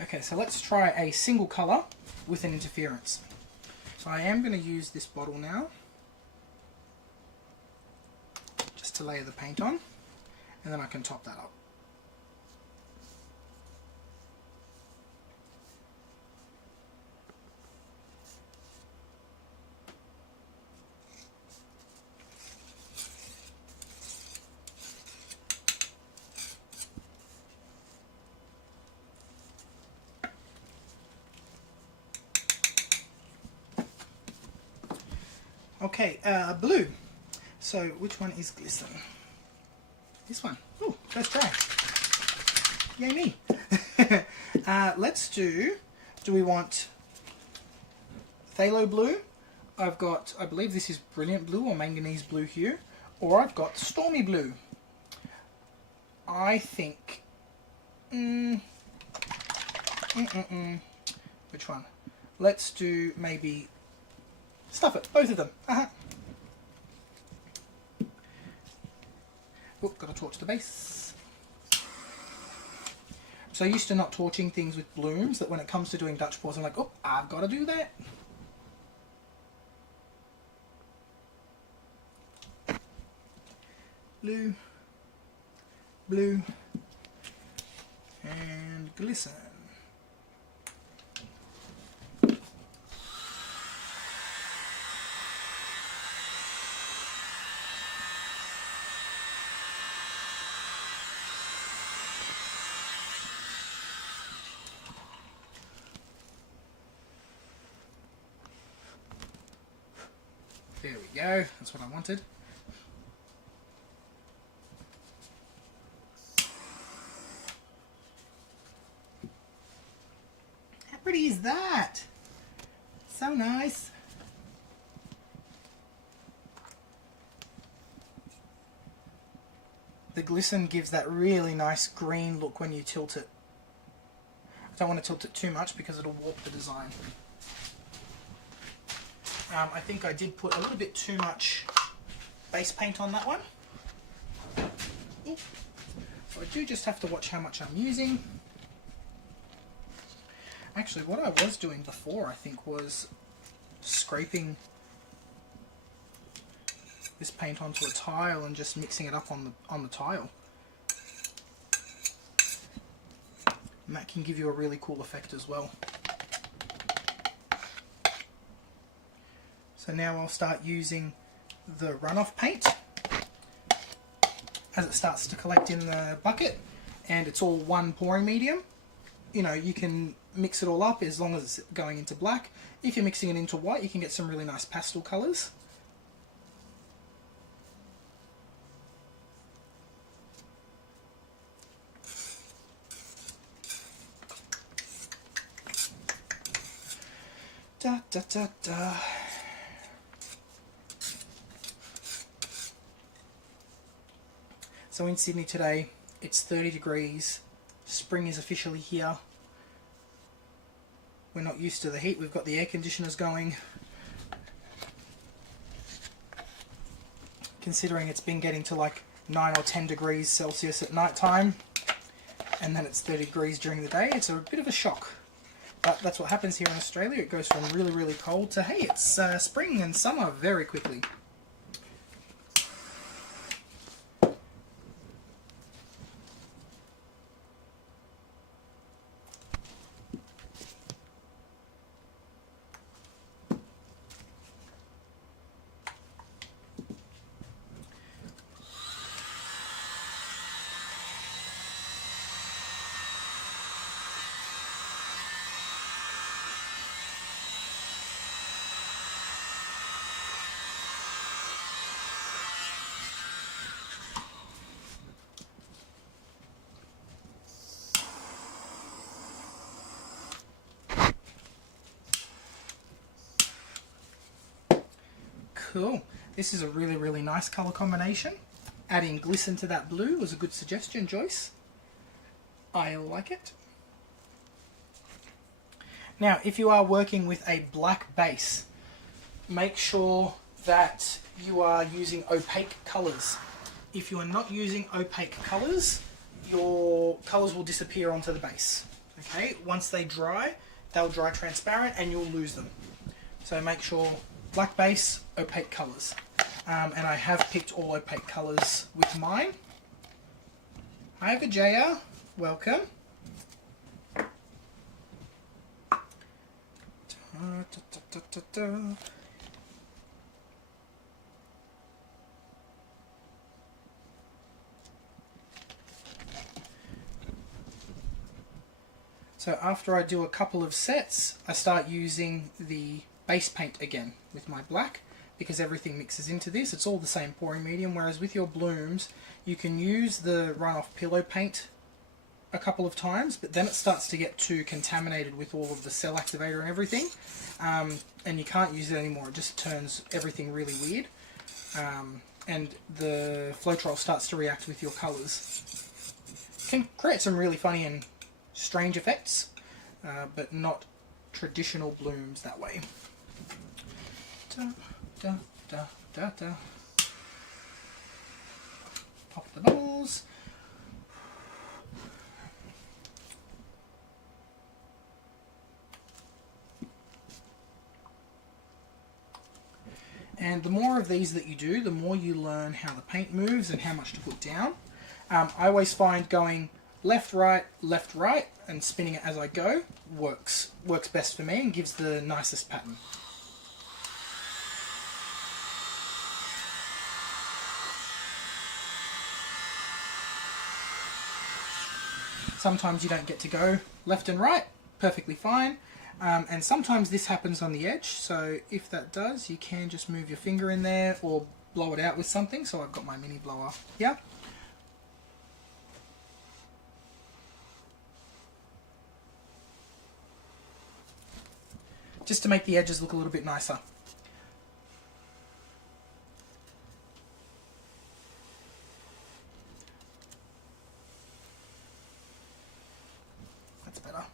Okay, so let's try a single colour with an interference. So I am going to use this bottle now, just to layer the paint on, and then I can top that up. Okay, blue. So which one is glisten? This one. Oh, first try. Yay me. Let's do we want phthalo blue? I've got, I believe this is brilliant blue or manganese blue here, or I've got stormy blue. I think, which one? Let's do maybe stuff it, both of them. Oh, got to torch the base. I'm so used to not torching things with blooms that when it comes to doing Dutch pours, I'm like, oh, I've got to do that. Blue, blue, and glisten. There we go, that's what I wanted. How pretty is that? So nice. The glisten gives that really nice green look when you tilt it. I don't want to tilt it too much because it'll warp the design. I think I did put a little bit too much base paint on that one. Ooh. So I do just have to watch how much I'm using. Actually, what I was doing before, I think, was scraping this paint onto a tile and just mixing it up on the tile. And that can give you a really cool effect as well. So now I'll start using the runoff paint as it starts to collect in the bucket, and it's all one pouring medium. You know, you can mix it all up as long as it's going into black. If you're mixing it into white, you can get some really nice pastel colours. Da da da da. So in Sydney today, it's 30 degrees. Spring is officially here. We're not used to the heat. We've got the air conditioners going. Considering it's been getting to like 9 or 10 degrees Celsius at night time, and then it's 30 degrees during the day, it's a bit of a shock. But that's what happens here in Australia. It goes from really, really cold to, hey, it's spring and summer very quickly. Cool. This is a really, really nice colour combination. Adding glisten to that blue was a good suggestion, Joyce. I like it. Now, if you are working with a black base, make sure that you are using opaque colours. If you are not using opaque colours, your colours will disappear onto the base. Okay, once they dry, they'll dry transparent and you'll lose them. So make sure black base, opaque colours. And I have picked all opaque colours with mine. Hi Vijaya, welcome. So after I do a couple of sets, I start using the base paint again with my black, because everything mixes into this. It's all the same pouring medium, whereas with your blooms, you can use the runoff pillow paint a couple of times, but then it starts to get too contaminated with all of the cell activator and everything, and you can't use it anymore. It just turns everything really weird, and the Floetrol starts to react with your colours. Can create some really funny and strange effects, but not traditional blooms that way. Da, da, da, da, da. Pop the bubbles. And the more of these that you do, the more you learn how the paint moves and how much to put down. I always find going left, right, and spinning it as I go works best for me and gives the nicest pattern. Sometimes you don't get to go left and right, perfectly fine. And sometimes this happens on the edge, so if that does, you can just move your finger in there or blow it out with something. So I've got my mini blower here. Just to make the edges look a little bit nicer. That's better.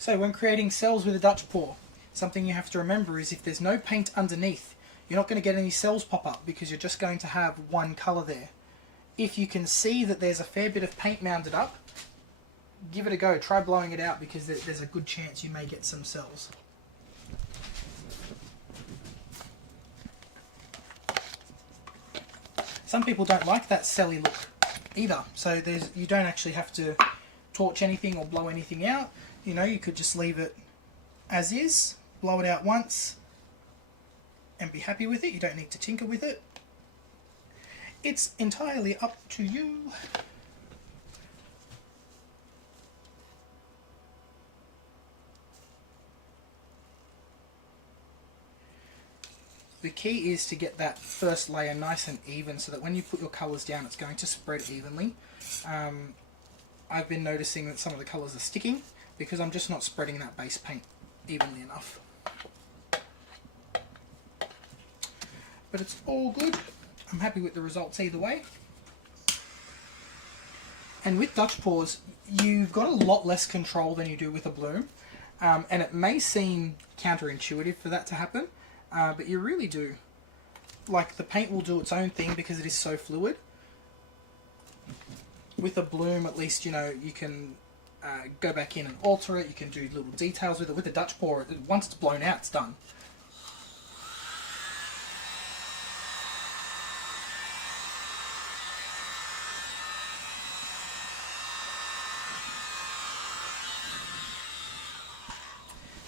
So when creating cells with a Dutch pour, something you have to remember is if there's no paint underneath, you're not going to get any cells pop up because you're just going to have one colour there. If you can see that there's a fair bit of paint mounded up, give it a go. Try blowing it out because there's a good chance you may get some cells. Some people don't like that celly look either, so you don't actually have to torch anything or blow anything out. You know, you could just leave it as is, blow it out once, and be happy with it. You don't need to tinker with it. It's entirely up to you. The key is to get that first layer nice and even so that when you put your colours down, it's going to spread evenly. I've been noticing that some of the colours are sticking because I'm just not spreading that base paint evenly enough. But it's all good. I'm happy with the results either way. And with Dutch pours, you've got a lot less control than you do with a bloom. And it may seem counterintuitive for that to happen, but you really do. Like, the paint will do its own thing because it is so fluid. With a bloom, at least, you know, you can go back in and alter it. You can do little details with it. With a Dutch pour, once it's blown out, it's done.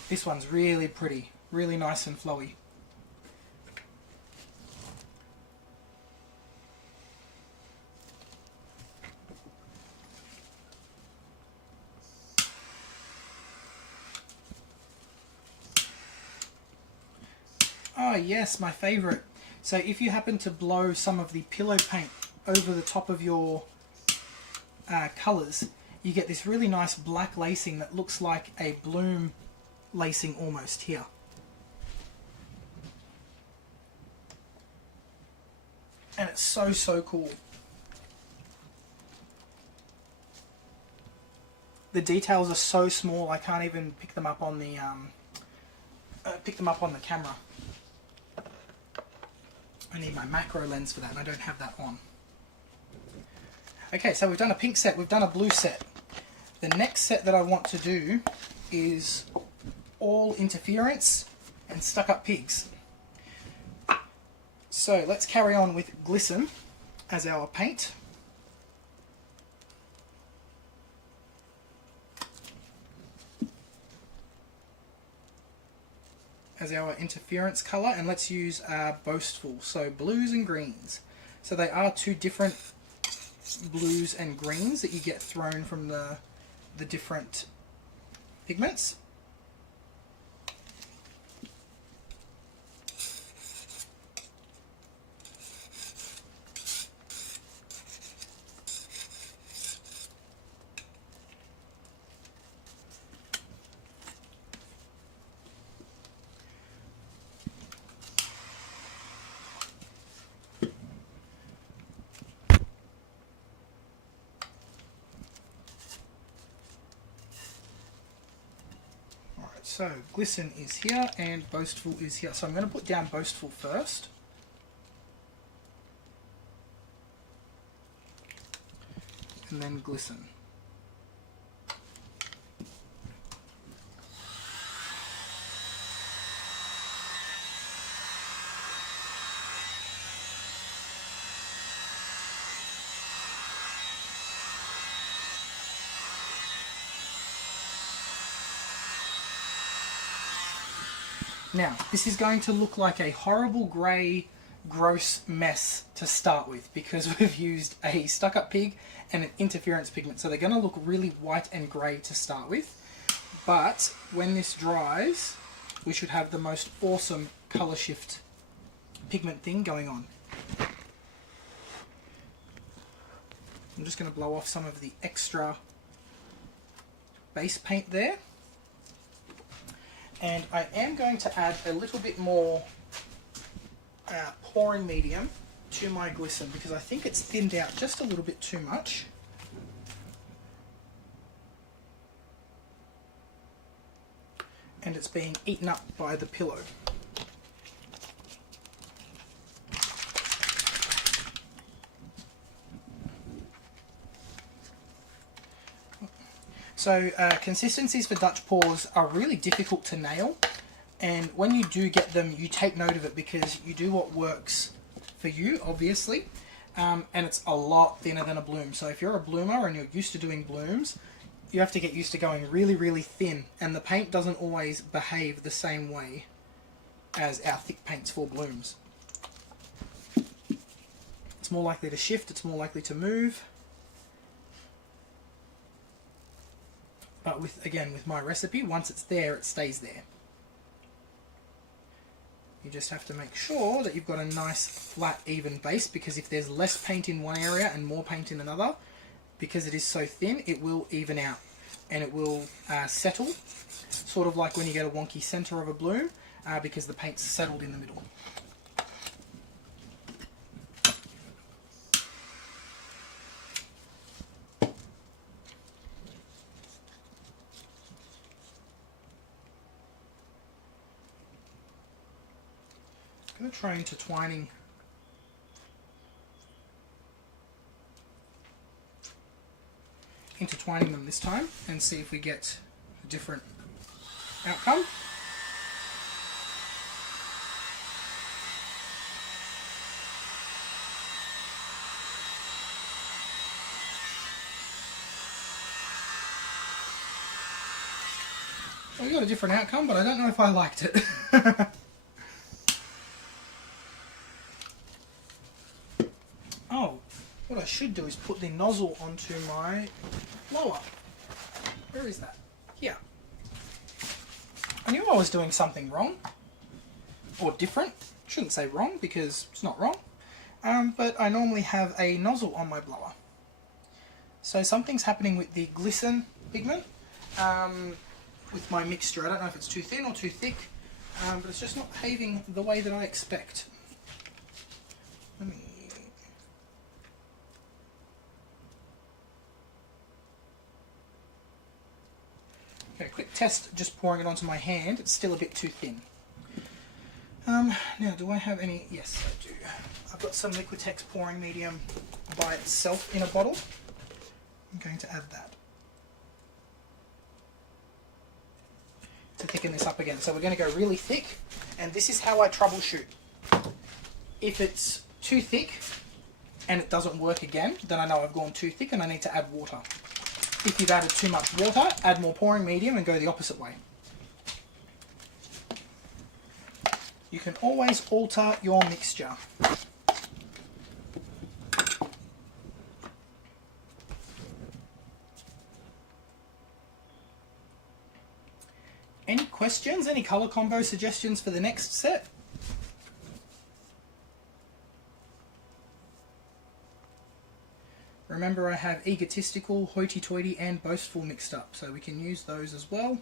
This one's really pretty, really nice and flowy. Oh yes, my favourite. So if you happen to blow some of the pillow paint over the top of your colours, you get this really nice black lacing that looks like a bloom lacing almost here. And it's so, so cool. The details are so small I can't even pick them up on the camera. I need my macro lens for that, and I don't have that on. Okay, so we've done a pink set, we've done a blue set. The next set that I want to do is all interference and stuck-up pigs. So let's carry on with Glisten as our paint. As our interference colour, and let's use Boastful, so blues and greens. So they are two different blues and greens that you get thrown from the different pigments. So Glisten is here and Boastful is here. So I'm going to put down Boastful first. And then Glisten. Now, this is going to look like a horrible grey, gross mess to start with because we've used a stuck-up pig and an interference pigment. So they're going to look really white and grey to start with. But when this dries, we should have the most awesome colour shift pigment thing going on. I'm just going to blow off some of the extra base paint there. And I am going to add a little bit more pouring medium to my Glisten because I think it's thinned out just a little bit too much. And it's being eaten up by the pillow. So consistencies for Dutch pours are really difficult to nail, and when you do get them, you take note of it because you do what works for you, obviously, and it's a lot thinner than a bloom. So if you're a bloomer and you're used to doing blooms, you have to get used to going really, really thin, and the paint doesn't always behave the same way as our thick paints for blooms. It's more likely to shift, it's more likely to move. But again, with my recipe, once it's there, it stays there. You just have to make sure that you've got a nice, flat, even base, because if there's less paint in one area and more paint in another, because it is so thin, it will even out. And it will settle, sort of like when you get a wonky center of a bloom, because the paint's settled in the middle. I'm going to try intertwining them this time and see if we get a different outcome. Well, we got a different outcome, but I don't know if I liked it. What I should do is put the nozzle onto my blower. Where is that? Here. I knew I was doing something wrong. or different. Shouldn't say wrong because it's not wrong. But I normally have a nozzle on my blower. So something's happening with the glisten pigment with my mixture. I don't know if it's too thin or too thick, but it's just not behaving the way that I expect. Let me... Okay, quick test, just pouring it onto my hand. It's still a bit too thin. Now, do I have any? Yes, I do. I've got some Liquitex pouring medium by itself in a bottle. I'm going to add that to thicken this up again. So we're going to go really thick, and this is how I troubleshoot. If it's too thick and it doesn't work again, then I know I've gone too thick and I need to add water. If you've added too much water, add more pouring medium and go the opposite way. You can always alter your mixture. Any questions? Any colour combo suggestions for the next set? Remember, I have egotistical, hoity-toity and boastful mixed up, so we can use those as well.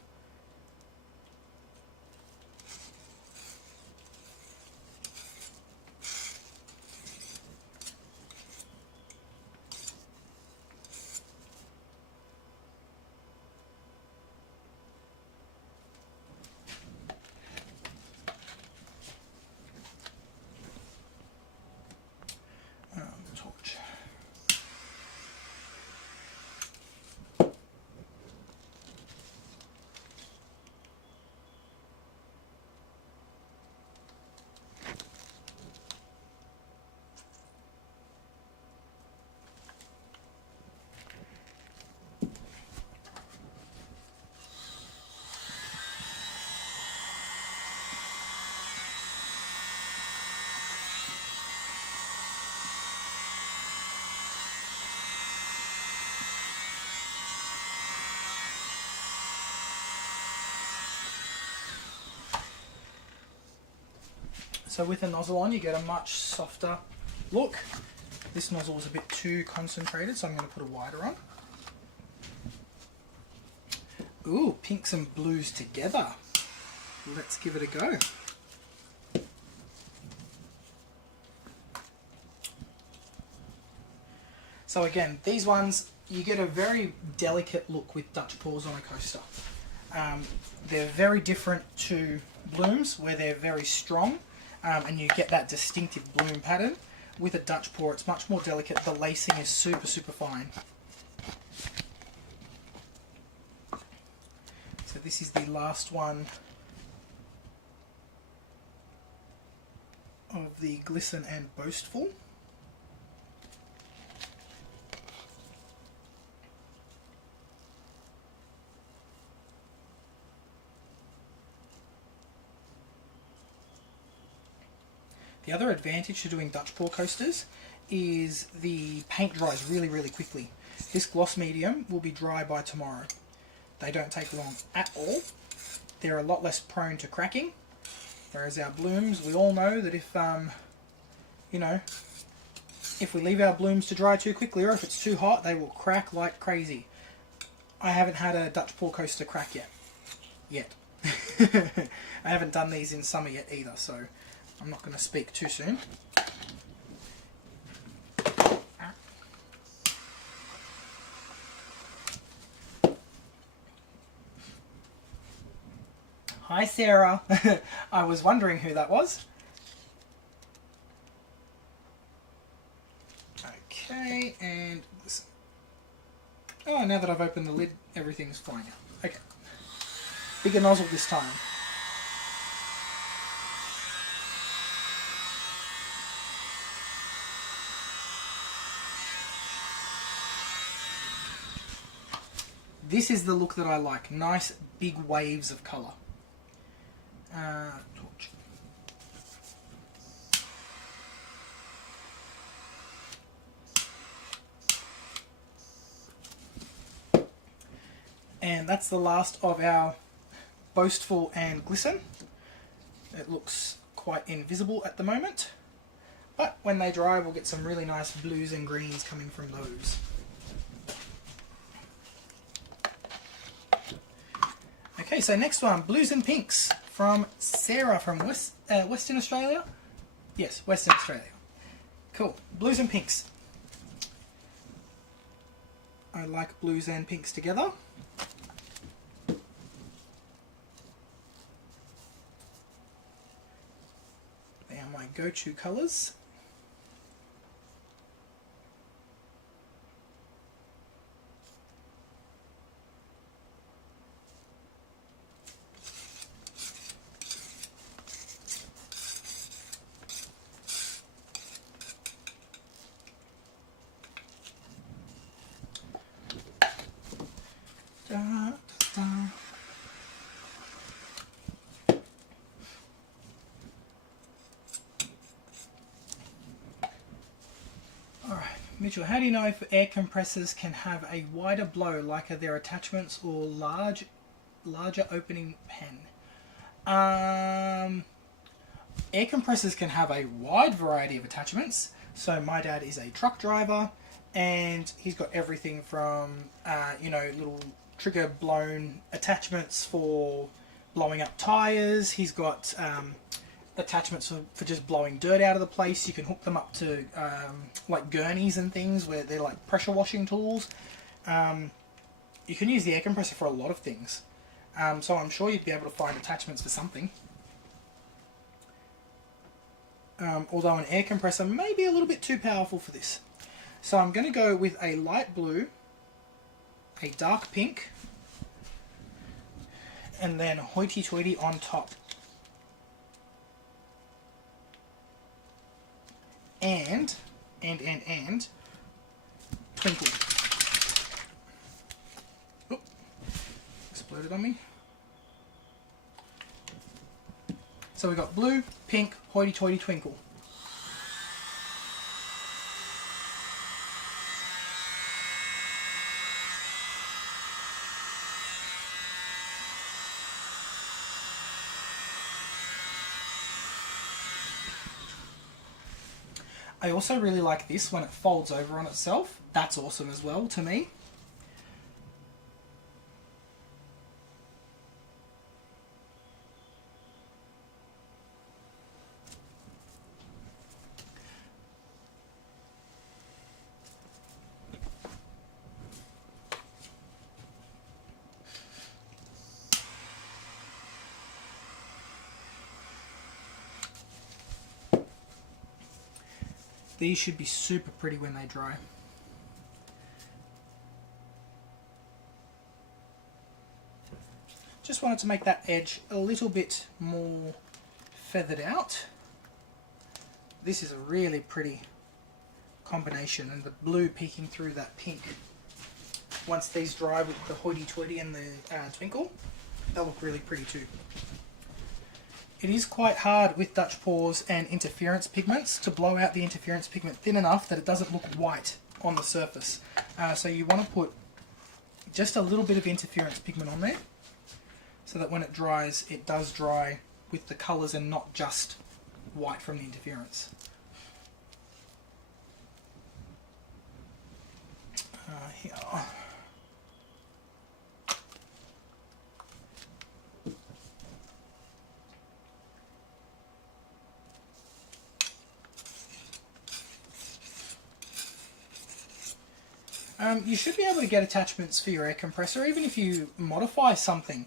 So with a nozzle on, you get a much softer look. This nozzle is a bit too concentrated, so I'm going to put a wider on. Ooh, pinks and blues together. Let's give it a go. So again, these ones, you get a very delicate look with Dutch pours on a coaster. They're very different to blooms, where they're very strong. And you get that distinctive bloom pattern. With a Dutch pour, it's much more delicate. The lacing is super, super fine. So this is the last one of the Glisten and Boastful. The other advantage to doing Dutch pour coasters is the paint dries really, really quickly. This gloss medium will be dry by tomorrow. They don't take long at all. They're a lot less prone to cracking. Whereas our blooms, we all know that if, you know, if we leave our blooms to dry too quickly or if it's too hot, they will crack like crazy. I haven't had a Dutch pour coaster crack yet. I haven't done these in summer yet either, so I'm not going to speak too soon. Hi Sarah, I was wondering who that was. Okay, and listen. Oh, now that I've opened the lid, everything's fine now. Okay, bigger nozzle this time. This is the look that I like. Nice big waves of colour. Torch. And that's the last of our Boastful and Glisten. It looks quite invisible at the moment, but when they dry we'll get some really nice blues and greens coming from those. Okay, so next one, blues and pinks from Sarah from Western Australia. Yes, Western Australia. Cool, blues and pinks. I like blues and pinks together. They are my go-to colours. Da, da. Alright, Mitchell, how do you know if air compressors can have a wider blow like are their attachments or larger opening pen? Air compressors can have a wide variety of attachments. So my dad is a truck driver and he's got everything from you know, little trigger blown attachments for blowing up tires. He's got attachments for just blowing dirt out of the place. You can hook them up to like gurneys and things where they're like pressure washing tools. You can use the air compressor for a lot of things. So I'm sure you'd be able to find attachments for something. Although an air compressor may be a little bit too powerful for this. So I'm going to go with a light blue, a dark pink, and then hoity-toity on top. And twinkle. Oop, exploded on me. So we've got blue, pink, hoity-toity, twinkle. I also really like this when it folds over on itself. That's awesome as well to me. These should be super pretty when they dry. Just wanted to make that edge a little bit more feathered out. This is a really pretty combination, and the blue peeking through that pink. Once these dry with the hoity-toity and the twinkle, they'll look really pretty too. It is quite hard with Dutch Pours and interference pigments to blow out the interference pigment thin enough that it doesn't look white on the surface. So you want to put just a little bit of interference pigment on there so that when it dries, it does dry with the colours and not just white from the interference. Here. You should be able to get attachments for your air compressor, even if you modify something.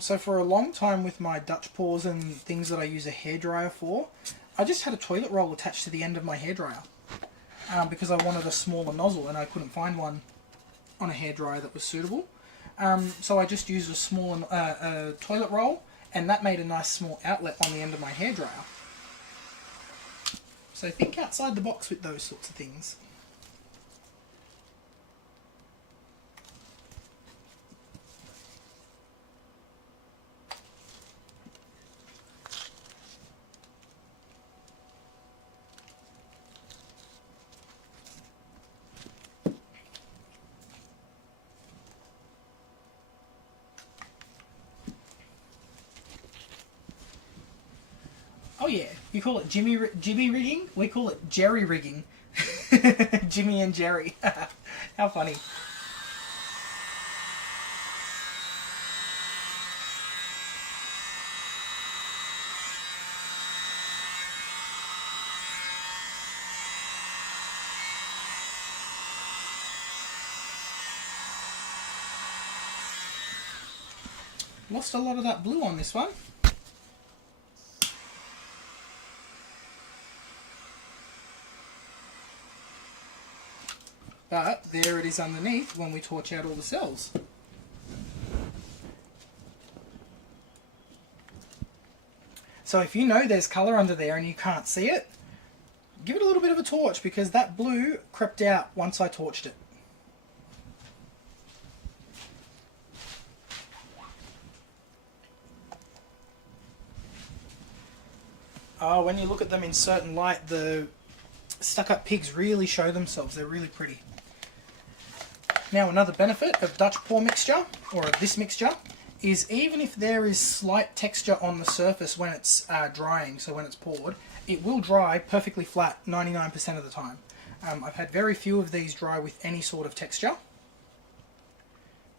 So for a long time with my Dutch Pours and things that I use a hairdryer for, I just had a toilet roll attached to the end of my hairdryer because I wanted a smaller nozzle and I couldn't find one on a hairdryer that was suitable. So I just used a small toilet roll, and that made a nice small outlet on the end of my hairdryer. So think outside the box with those sorts of things. Oh yeah, You call it Jimmy rigging? We call it Jerry rigging. Jimmy and Jerry. How funny. Lost a lot of that blue on this one. But there it is underneath when we torch out all the cells. So if you know there's colour under there and you can't see it, give it a little bit of a torch, because that blue crept out once I torched it. Oh, when you look at them in certain light, the stuck-up pigs really show themselves. They're really pretty. Now, another benefit of Dutch pour mixture, or of this mixture, is even if there is slight texture on the surface when it's drying, so when it's poured, it will dry perfectly flat 99% of the time. I've had very few of these dry with any sort of texture,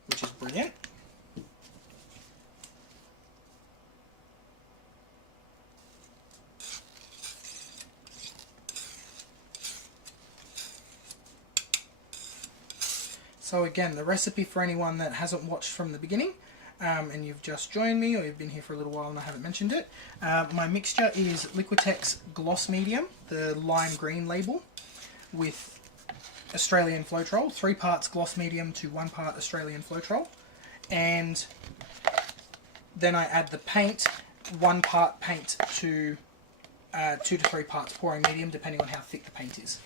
which is brilliant. So again, the recipe for anyone that hasn't watched from the beginning, and you've just joined me, or you've been here for a little while and I haven't mentioned it, my mixture is Liquitex Gloss Medium, the lime green label, with Australian Floetrol, 3 parts gloss medium to 1 part Australian Floetrol, and then I add the paint, 1 part paint to 2 to 3 parts pouring medium, depending on how thick the paint is.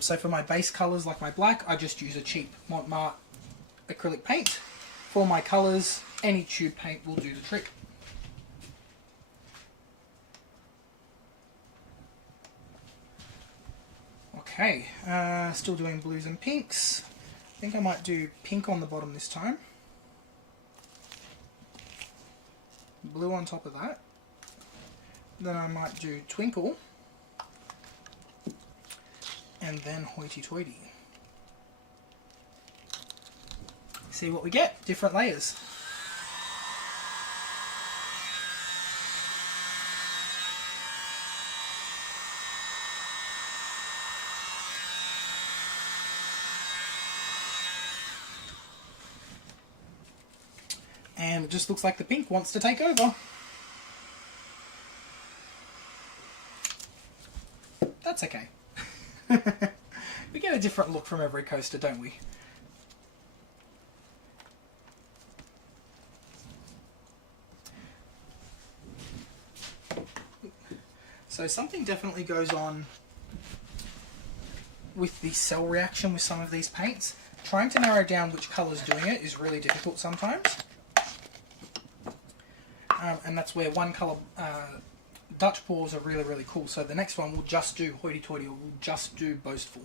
So for my base colours, like my black, I just use a cheap Montmartre acrylic paint. For my colours, any tube paint will do the trick. Okay, still doing blues and pinks. I think I might do pink on the bottom this time. Blue on top of that. Then I might do twinkle. And then hoity-toity. See what we get? Different layers. And it just looks like the pink wants to take over. That's okay. We get a different look from every coaster, don't we? So something definitely goes on with the cell reaction with some of these paints. Trying to narrow down which colour's doing it is really difficult sometimes. And that's where one colour Dutch pours are really, really cool. So the next one will just do hoity-toity, or will just do boastful.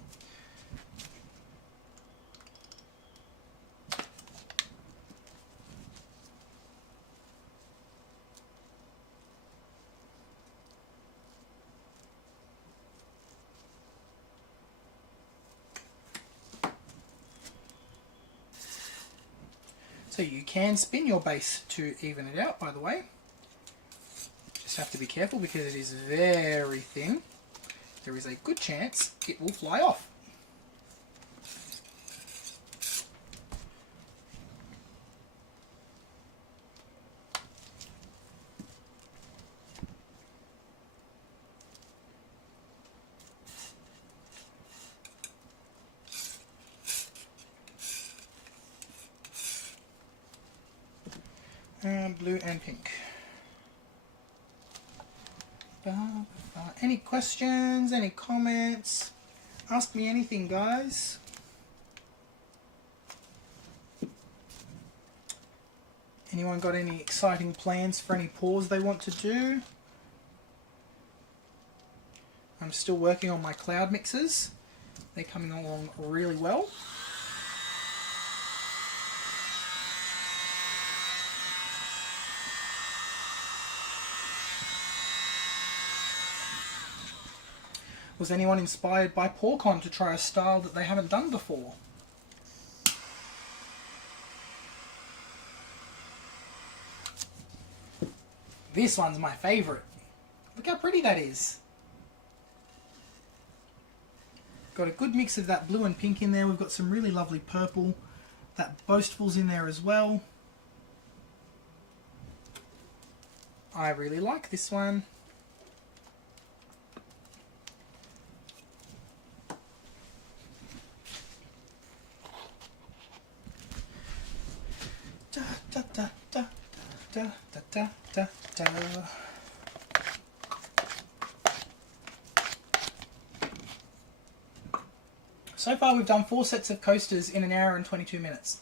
So you can spin your base to even it out, by the way. Just have to be careful because it is very thin. There is a good chance it will fly off. Blue and pink. Any questions? Any comments? Ask me anything, guys. Anyone got any exciting plans for any pours they want to do? I'm still working on my cloud mixes. They're coming along really well. Was anyone inspired by PourCon to try a style that they haven't done before? This one's my favourite. Look how pretty that is. Got a good mix of that blue and pink in there. We've got some really lovely purple. That Boastful's in there as well. I really like this one. Da, da, da, da, da, da, da, da, da. So far we've done 4 sets of coasters in 1 hour and 22 minutes.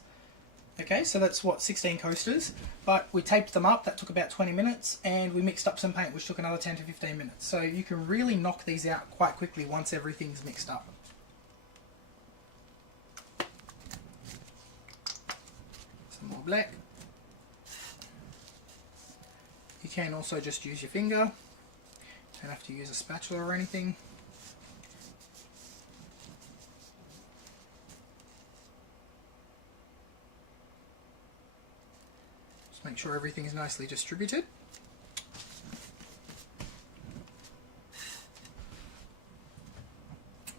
Okay, so that's what, 16 coasters, but we taped them up, that took about 20 minutes, and we mixed up some paint, which took another 10 to 15 minutes. So you can really knock these out quite quickly once everything's mixed up. Some more black. You can also just use your finger, don't have to use a spatula or anything. Make sure everything is nicely distributed.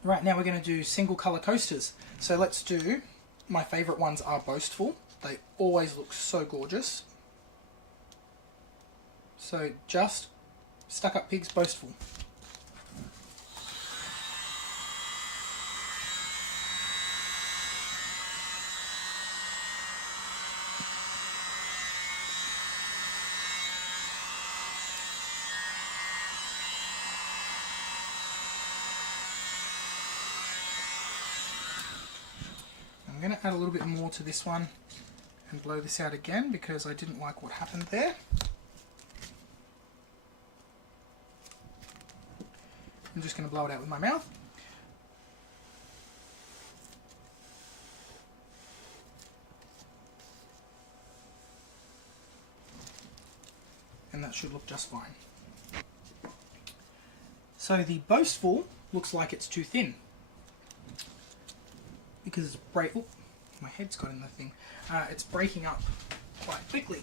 Right, now we're going to do single colour coasters. So let's do, my favourite ones are Boastful. They always look so gorgeous. So just Stuck Up Pigs Boastful. I'm going to add a little bit more to this one and blow this out again because I didn't like what happened there. I'm just going to blow it out with my mouth. And that should look just fine. So the Boastful looks like it's too thin. Because it's my head's got in the thing. It's breaking up quite quickly.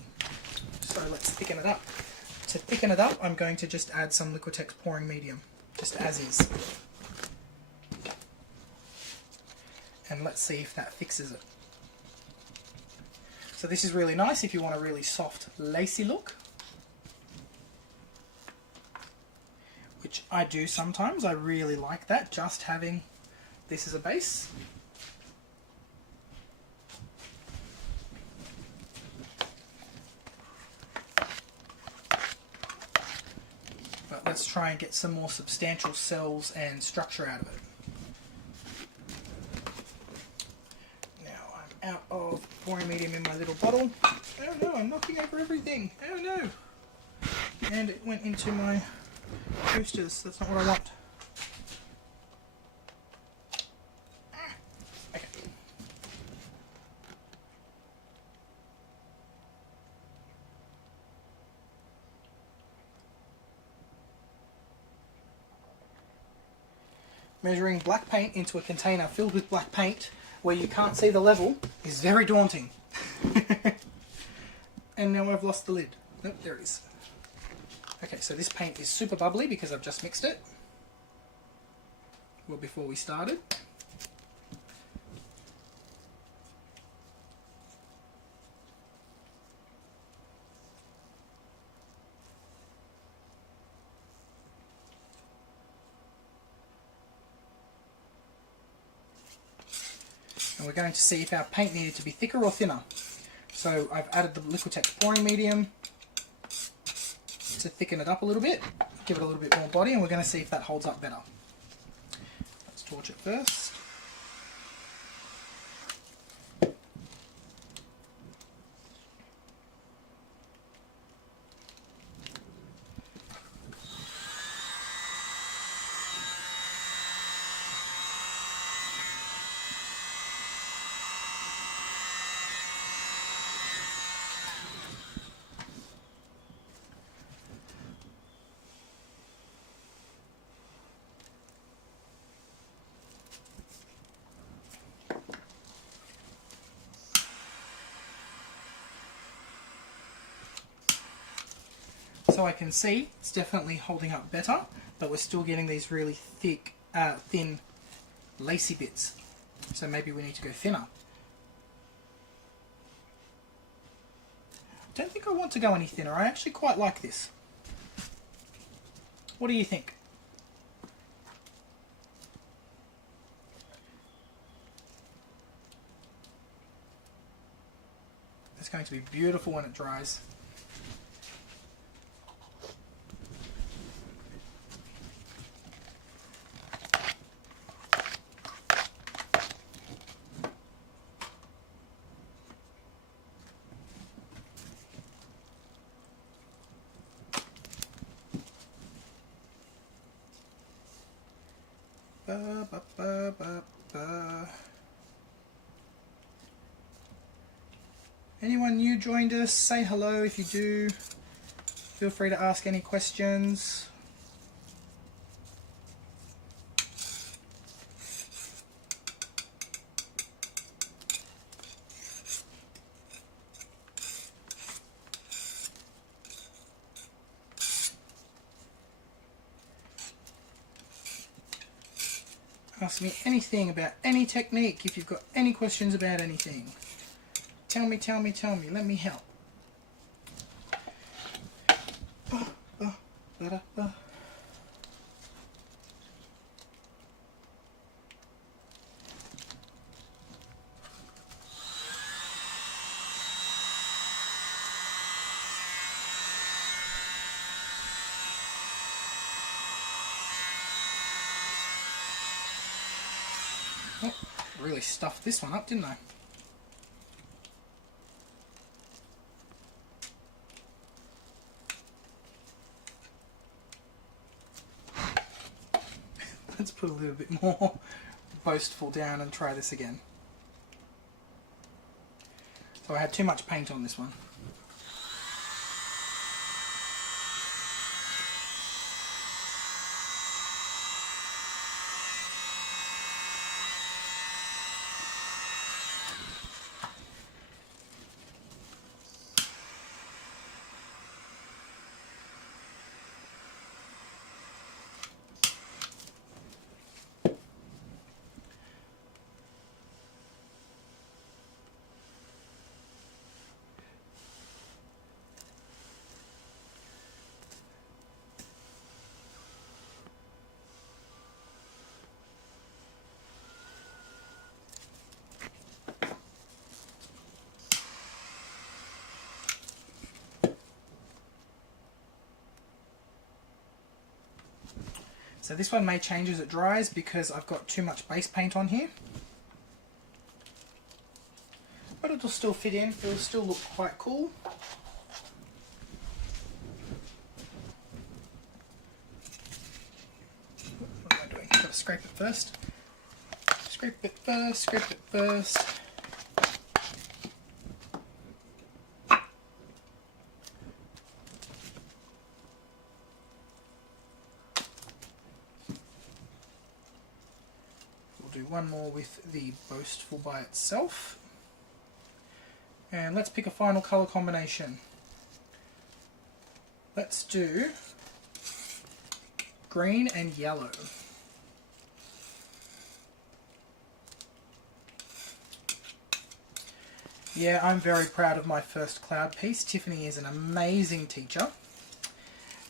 So let's thicken it up. To thicken it up, I'm going to just add some Liquitex pouring medium, just as is. And let's see if that fixes it. So this is really nice if you want a really soft, lacy look. Which I do sometimes. I really like that, just having this as a base. But let's try and get some more substantial cells and structure out of it. Now I'm out of pouring medium in my little bottle. Oh no, I'm knocking over everything. Oh no. And it went into my coasters. That's not what I want. Okay. Measuring black paint into a container filled with black paint where you can't see the level is very daunting. And now I've lost the lid. Nope, there it is. Okay, so this paint is super bubbly because I've just mixed it. Well, before we started. And we're going to see if our paint needed to be thicker or thinner. So I've added the Liquitex pouring medium to thicken it up a little bit, give it a little bit more body, and we're going to see if that holds up better. Let's torch it first. So I can see it's definitely holding up better, but we're still getting these really thick, thin, lacy bits. So maybe we need to go thinner. I don't think I want to go any thinner. I actually quite like this. What do you think? It's going to be beautiful when it dries. Ba, ba, ba, ba, ba. Anyone new joined us? Say hello if you do. Feel free to ask any questions. Ask me anything about any technique if you've got any questions about anything. Tell me, tell me, tell me. Let me help. Oh, really stuffed this one up, didn't I? Let's put a little bit more boastful down and try this again. So I had too much paint on this one. So this one may change as it dries because I've got too much base paint on here. But it'll still fit in, it'll still look quite cool. What am I doing? I've got to scrape it first. Scrape it first, scrape it first. One more with the Boastful by itself. And let's pick a final colour combination. Let's do green and yellow. Yeah, I'm very proud of my first cloud piece. Tiffany is an amazing teacher.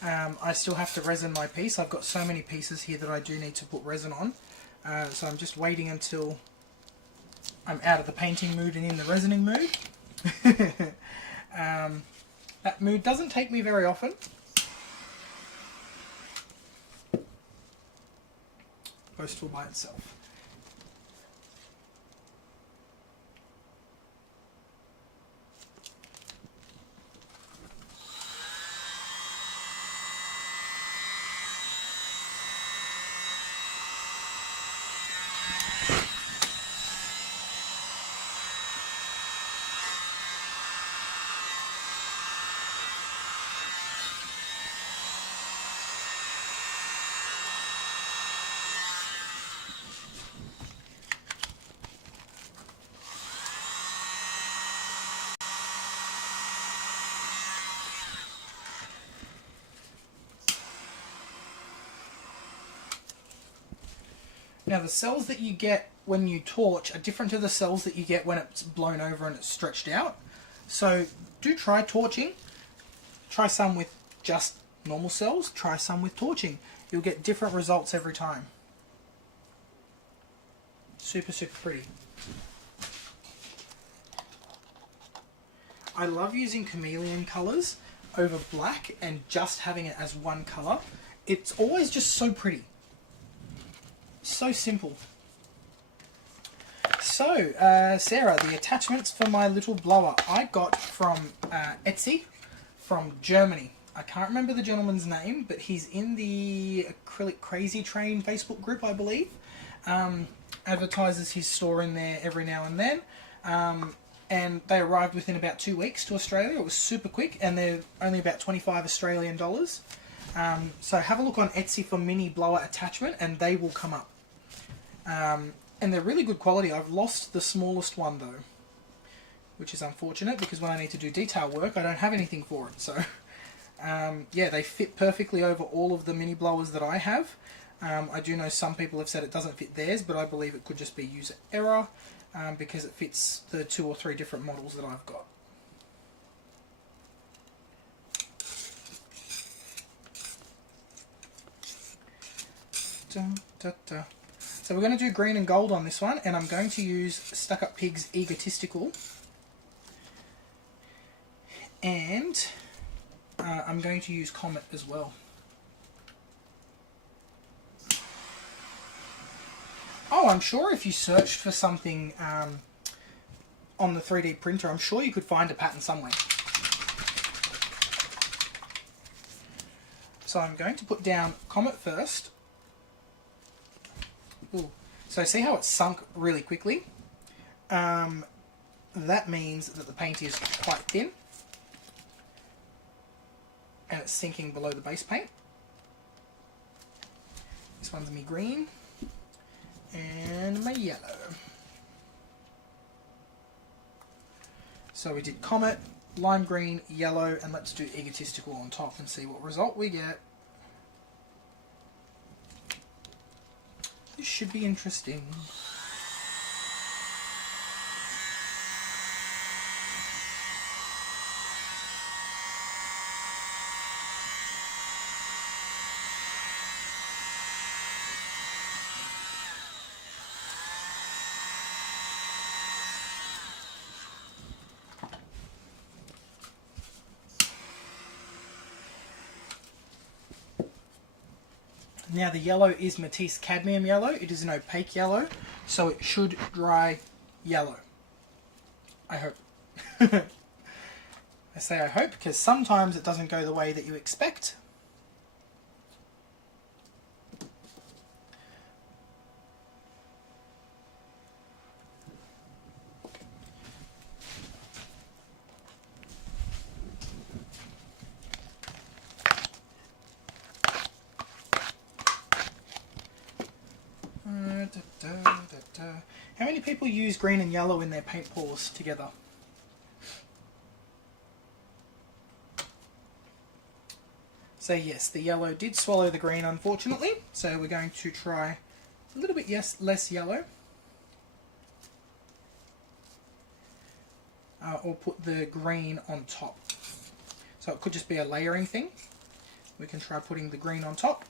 I still have to resin my piece. I've got so many pieces here that I do need to put resin on. So I'm just waiting until I'm out of the painting mood and in the resining mood. That mood doesn't take me very often. Boastful by itself. Now the cells that you get when you torch are different to the cells that you get when it's blown over and it's stretched out. So do try torching. Try some with just normal cells, try some with torching. You'll get different results every time. Super, super pretty. I love using chameleon colours over black and just having it as one colour. It's always just so pretty. So simple. So, Sarah, the attachments for my little blower I got from Etsy from Germany. I can't remember the gentleman's name, but he's in the Acrylic Crazy Train Facebook group, I believe. Advertises his store in there every now and then. And they arrived within about 2 weeks to Australia. It was super quick, and they're only about 25 Australian dollars. So have a look on Etsy for mini blower attachment, and they will come up. And they're really good quality. I've lost the smallest one though, which is unfortunate because when I need to do detail work, I don't have anything for it. So yeah, they fit perfectly over all of the mini blowers that I have. I do know some people have said it doesn't fit theirs, but I believe it could just be user error because it fits the 2 or 3 different models that I've got. Dun, da, da. So we're going to do green and gold on this one, and I'm going to use Stuck Up Pig's Egotistical. And I'm going to use Comet as well. Oh, I'm sure if you searched for something on the 3D printer, I'm sure you could find a pattern somewhere. So I'm going to put down Comet first. Ooh. So see how it's sunk really quickly? That means that the paint is quite thin. And it's sinking below the base paint. This one's me green. And my yellow. So we did Comet, lime green, yellow, and let's do Egotistical on top and see what result we get. This should be interesting. Now the yellow is Matisse Cadmium Yellow. It is an opaque yellow, so it should dry yellow. I hope. I say I hope because sometimes it doesn't go the way that you expect. How many people use green and yellow in their paint pours together? So yes, the yellow did swallow the green unfortunately, so we're going to try a little bit less yellow. Or put the green on top. So it could just be a layering thing. We can try putting the green on top.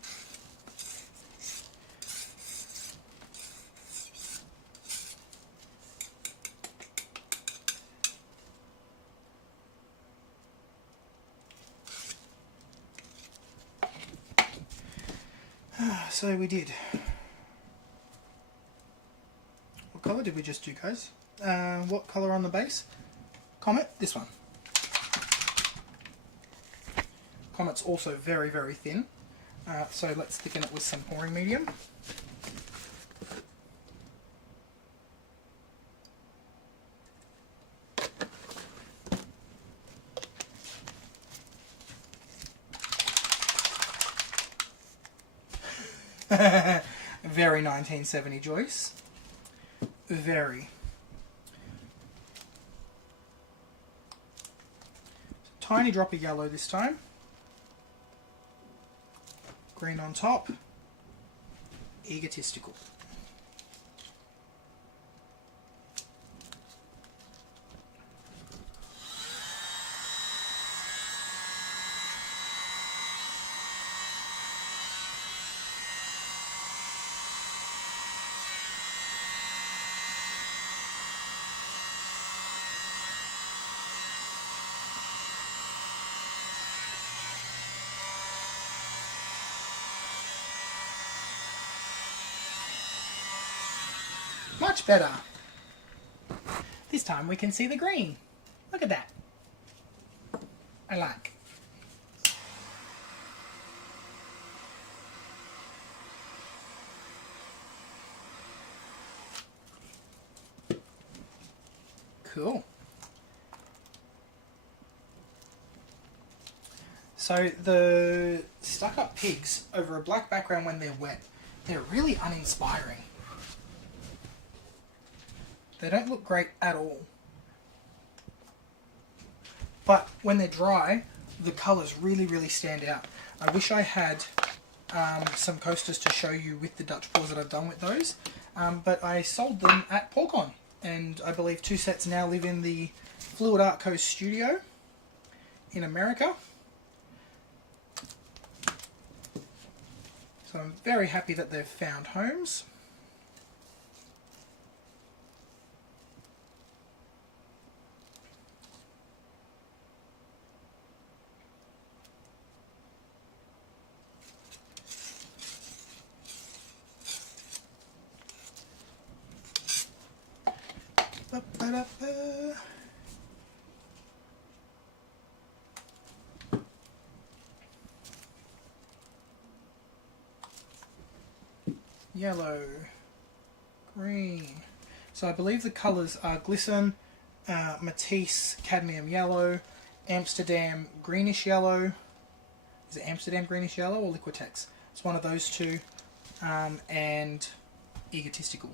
So we did. What colour did we just do, guys? What colour on the base? Comet, this one. Comet's also very, very thin. So let's thicken it with some pouring medium. Very 1970 Joyce. Very. Tiny drop of yellow this time. Green on top. Egotistical. Much better. This time we can see the green. Look at that. I like. Cool. So the stuck-up pigs over a black background when they're wet, they're really uninspiring. They don't look great at all. But when they're dry, the colours really, really stand out. I wish I had some coasters to show you with the Dutch pours that I've done with those, but I sold them at PaulCon, and I believe 2 sets now live in the Sheleeart Co studio in America. So I'm very happy that they've found homes. Ba-ba-da-ba. Yellow, green. So I believe the colours are Glisten, Matisse, Cadmium Yellow, Amsterdam Greenish Yellow. Is it Amsterdam Greenish Yellow or Liquitex? It's one of those two, and Egotistical.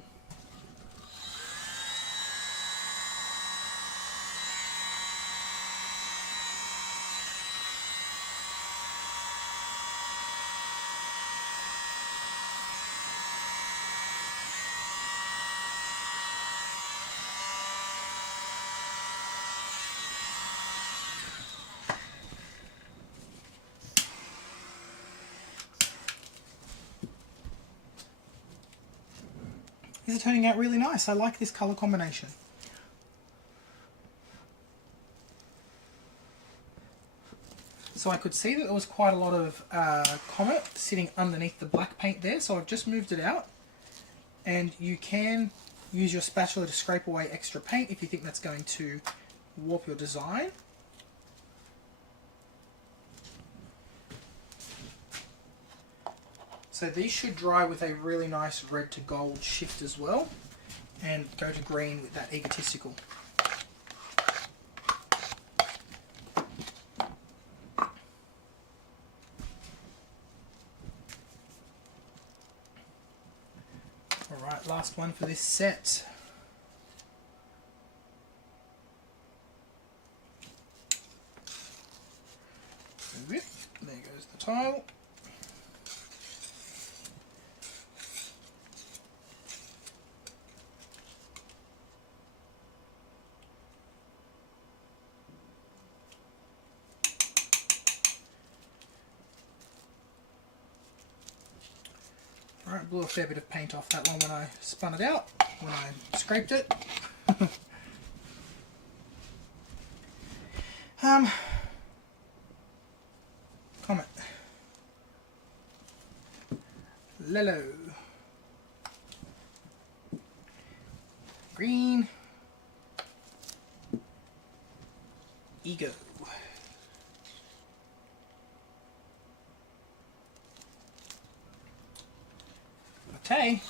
These are turning out really nice. I like this colour combination. So I could see that there was quite a lot of Comet sitting underneath the black paint there, so I've just moved it out. And you can use your spatula to scrape away extra paint if you think that's going to warp your design. So these should dry with a really nice red to gold shift as well, and go to green with that Egotistical. Alright, last one for this set. Move it. There goes the tile. Alright, blew a fair bit of paint off that one when I spun it out, when I scraped it. Comet. Lilo. Green. Ego. Okay.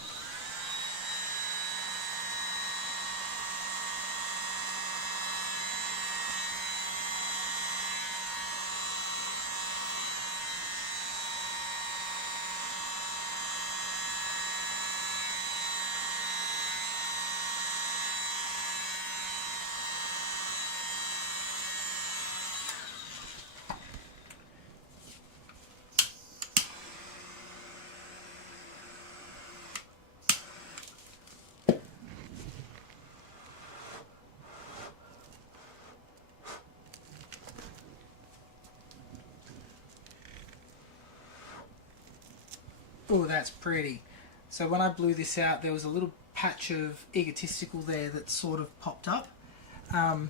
Oh, that's pretty. So when I blew this out, there was a little patch of Egotistical there that sort of popped up. And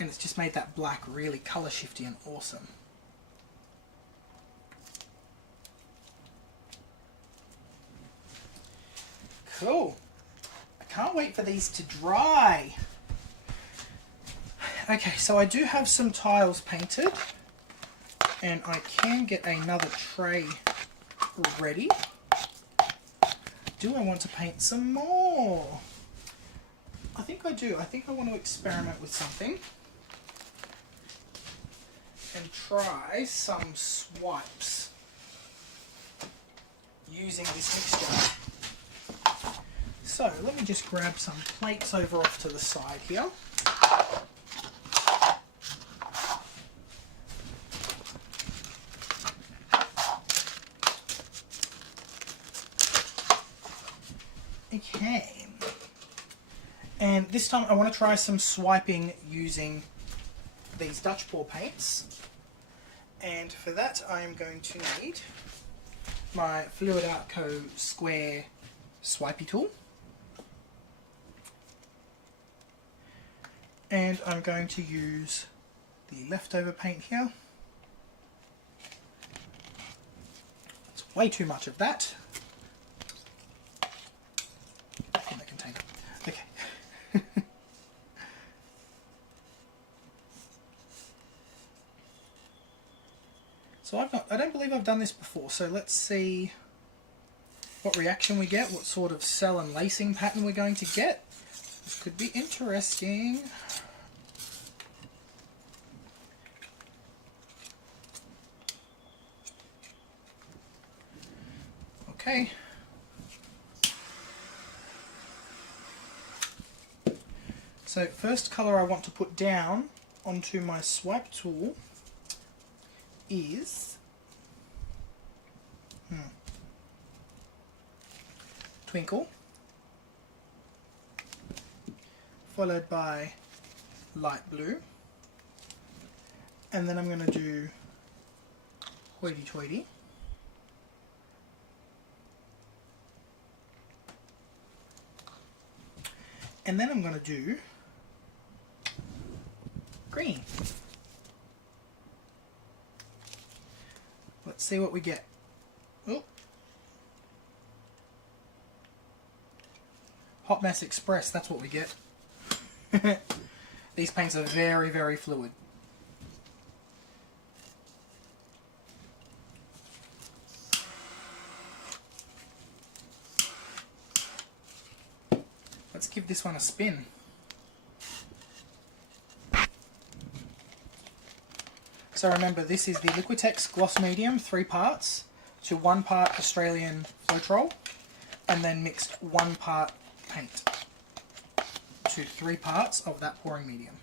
it's just made that black really colour shifty and awesome. Cool. can't wait for these to dry. Okay, so I do have some tiles painted, and I can get another tray ready. Do I want to paint some more? I think I do. I think I want to experiment with something and try some swipes using this mixture. So let me just grab some plates over off to the side here. Okay, and this time I want to try some swiping using these Dutch pour paints, and for that I am going to need my Floetrol square swipey tool, and I'm going to use the leftover paint here. It's way too much of that. In the container. Okay. So I don't believe I've done this before, so let's see what reaction we get, what sort of cell and lacing pattern we're going to get. This could be interesting. Okay. So first colour I want to put down onto my swipe tool is Twinkle, followed by light blue, and then I'm going to do hoity toity, and then I'm going to do green. Let's see what we get. Oh. Hot Mess Express, that's what we get. These paints are very, very fluid. Let's give this one a spin. So remember, this is the Liquitex Gloss Medium, 3 parts, to 1 part Australian Floetrol, and then mixed 1 part paint to 3 parts of that pouring medium.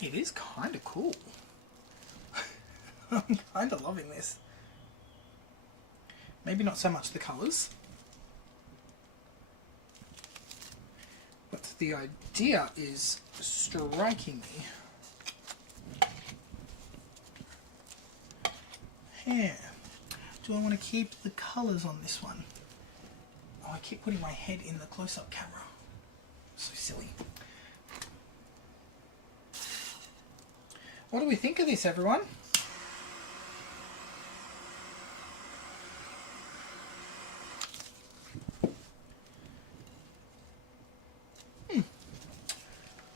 It is kind of cool. I'm kind of loving this. Maybe not so much the colours, but the idea is striking me. Here, do I want to keep the colours on this one? Oh, I keep putting my head in the close-up camera. So silly. What do we think of this, everyone?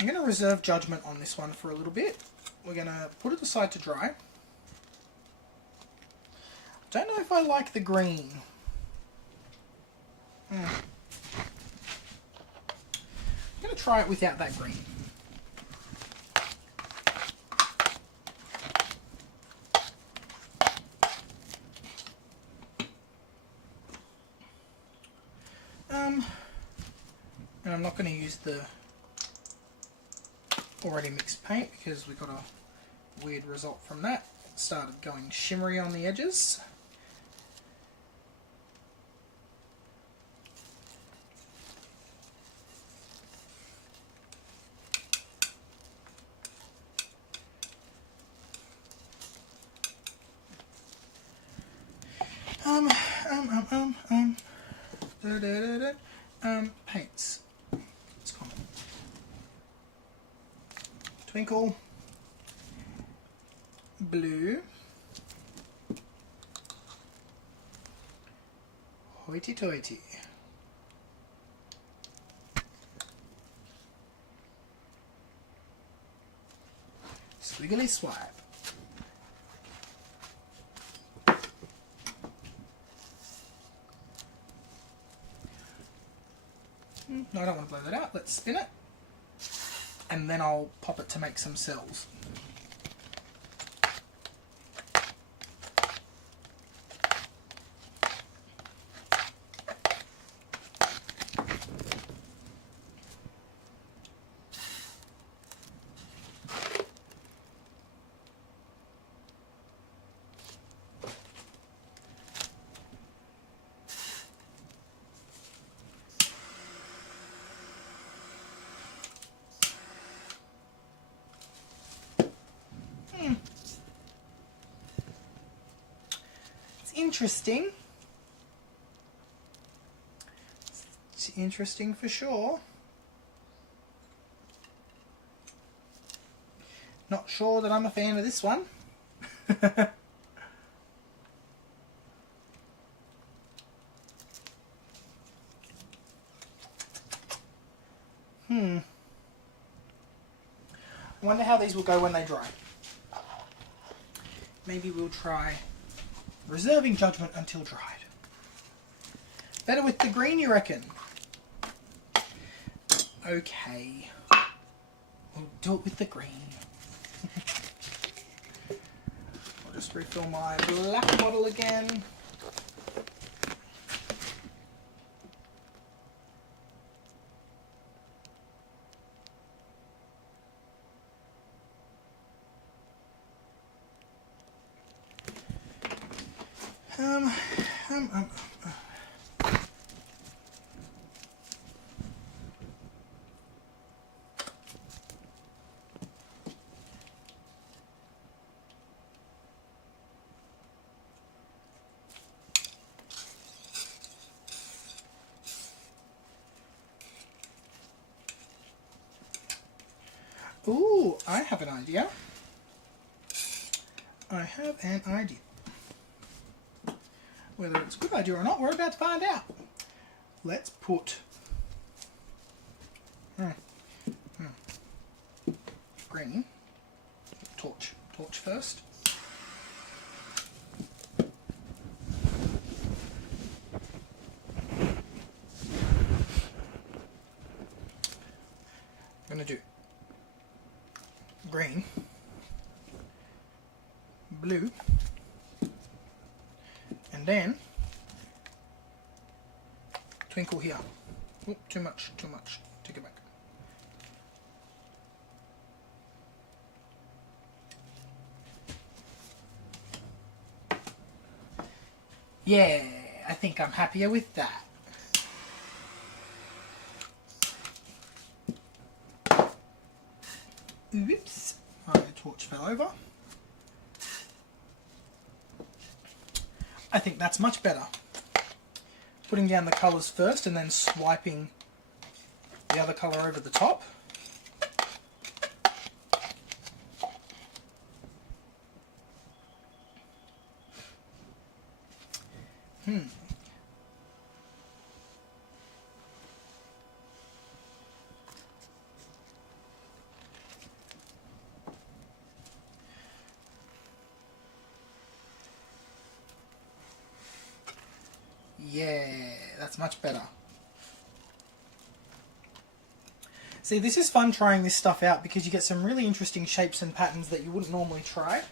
I'm going to reserve judgment on this one for a little bit. We're going to put it aside to dry. Don't know if I like the green. I'm going to try it without that green. And I'm not going to use the already mixed paint because we got a weird result from that. It started going shimmery on the edges. Paints. It's common. Twinkle, blue, Hoity-toity. Squiggly swipe. No, I don't want to blow that out. Let's spin it. And then I'll pop it to make some cells. Interesting. It's interesting for sure. Not sure that I'm a fan of this one. I wonder how these will go when they dry. Maybe we'll try reserving judgment until dried. Better with the green, you reckon? Okay. We'll do it with the green. I'll just refill my black bottle again. Ooh, I have an idea. I have an idea. Whether it's a good idea or not, we're about to find out. Let's put green, torch first. I'm going to do green, blue, and then twinkle here. Oh, too much. Take it back. Yeah, I think I'm happier with that. Oops, my torch fell over. I think that's much better. Putting down the colours first and then swiping the other colour over the top. Yeah, that's much better. See, this is fun trying this stuff out because you get some really interesting shapes and patterns that you wouldn't normally try.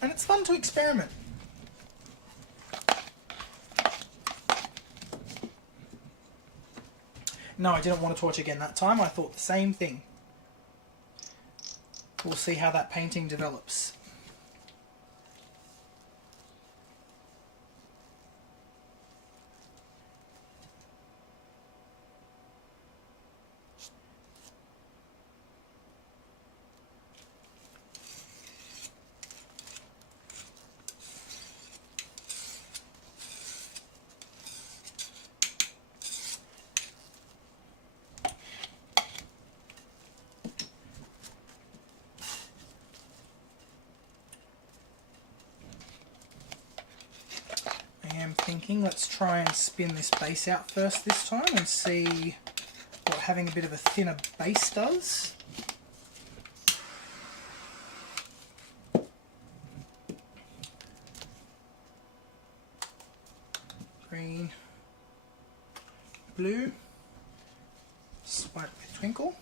And it's fun to experiment. No, I didn't want to torch again that time. I thought the same thing. We'll see how that painting develops. thinking let's try and spin this base out first this time and see what having a bit of a thinner base does. Green, blue, swipe with twinkle.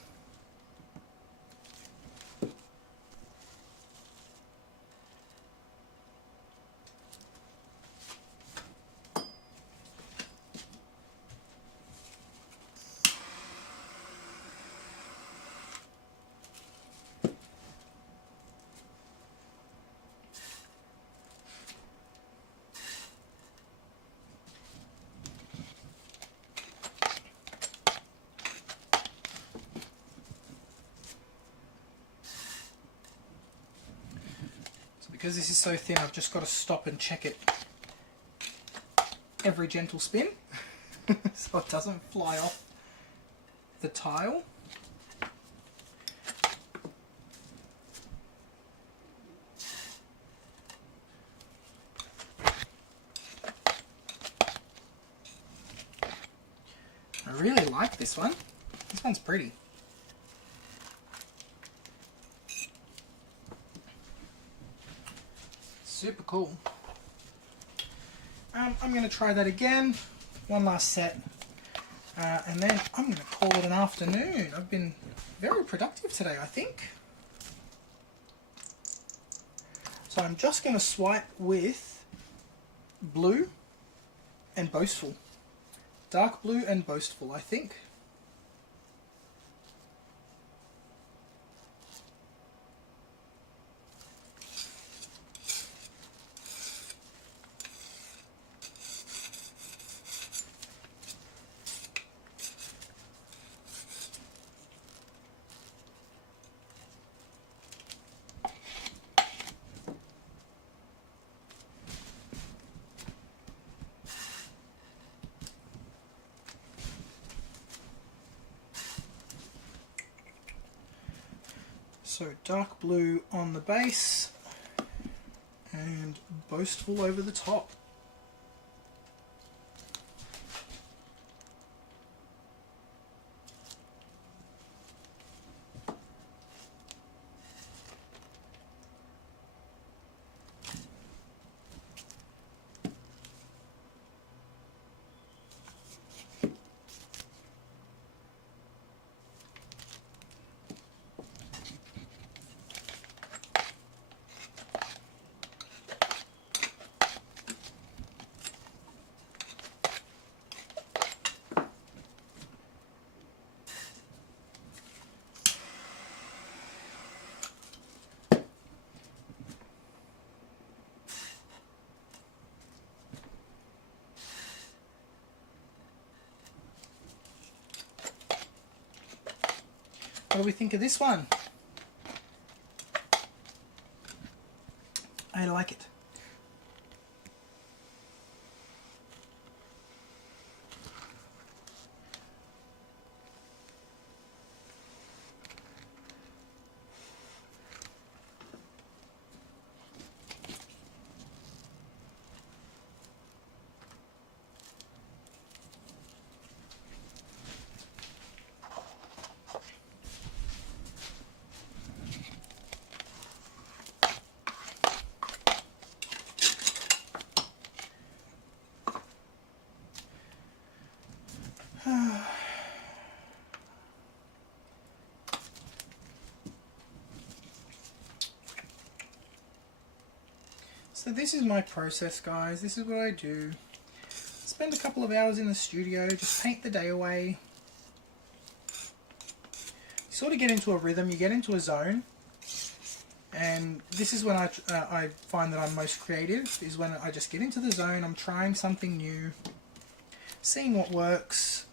Because this is so thin, I've just got to stop and check it every gentle spin so it doesn't fly off the tile. I really like this one. This one's pretty. Super cool. I'm going to try that again, one last set, and then I'm going to call it an afternoon. I've been very productive today, I think. So I'm just going to swipe with blue and boastful. Dark blue and boastful, I think. So dark blue on the base and boastful over the top. What do we think of this one? I like it. So this is my process, guys. This is what I do. Spend a couple of hours in the studio, just paint the day away. You sort of get into a rhythm, you get into a zone, and this is when I find that I'm most creative, is when I just get into the zone, I'm trying something new, seeing what works.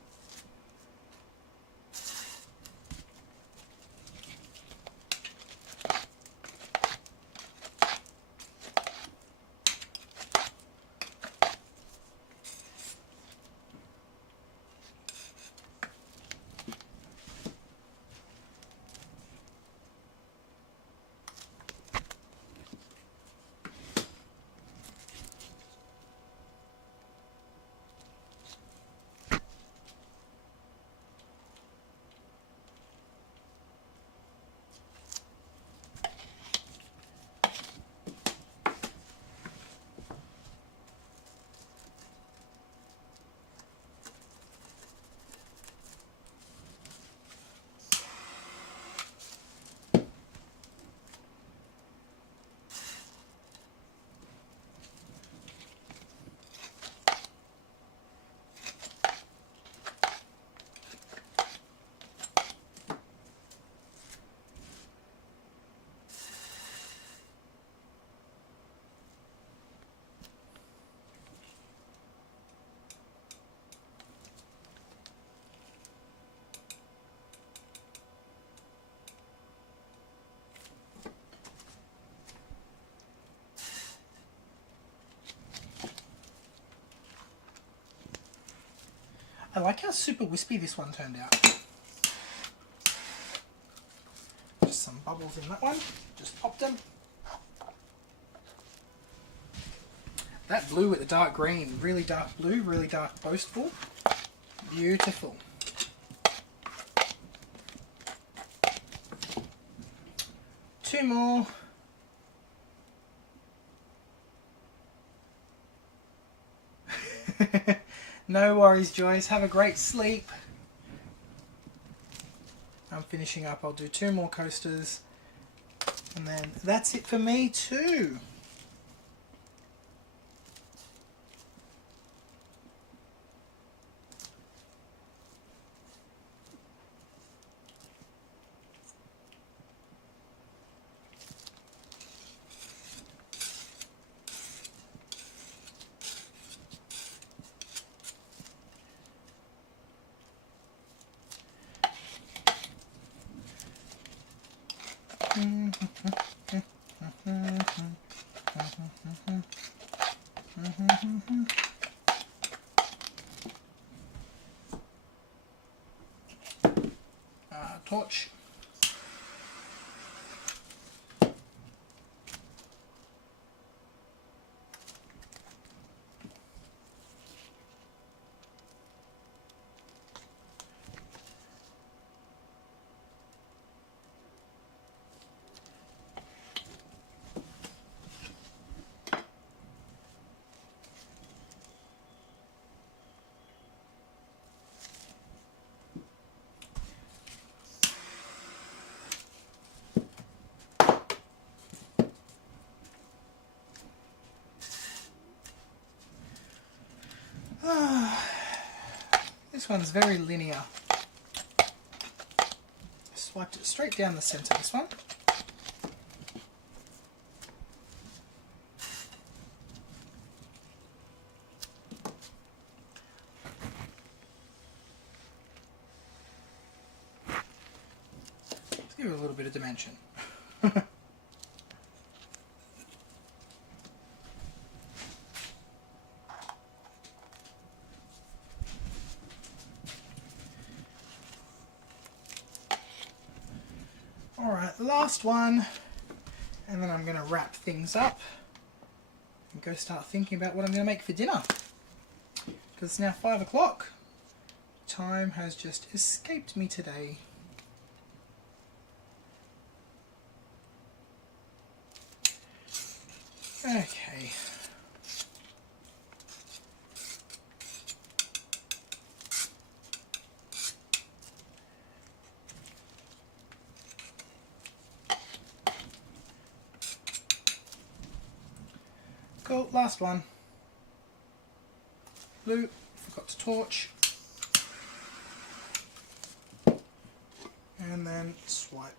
I like how super wispy this one turned out. Just some bubbles in that one. Just popped them. That blue with the dark green, really dark blue, really dark boastful. Beautiful. Two more. No worries, Joyce. Have a great sleep. I'm finishing up. I'll do two more coasters. And then that's it for me too. Torch. This one's very linear. Swiped it straight down the centre, this one. Let's give it a little bit of dimension. Alright, last one, and then I'm going to wrap things up and go start thinking about what I'm going to make for dinner. Because it's now 5 o'clock. Time has just escaped me today. Okay. Cool, last one. Blue, forgot to torch. And then swipe.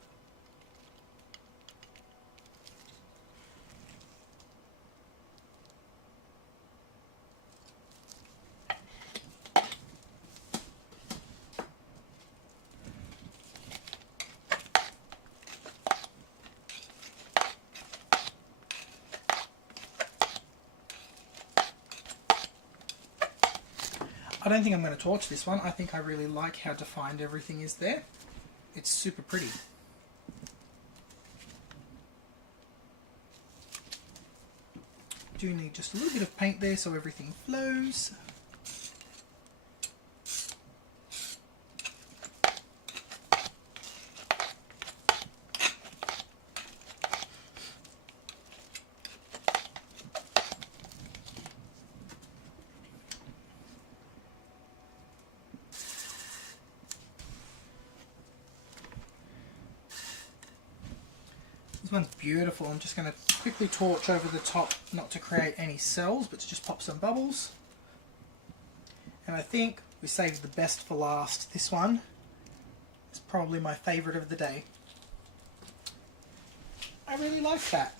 I don't think I'm going to torch this one. I think I really like how defined everything is there. It's super pretty. Do need just a little bit of paint there so everything flows. This one's beautiful. I'm just going to quickly torch over the top, not to create any cells, but to just pop some bubbles. And I think we saved the best for last. This one is probably my favourite of the day. I really like that.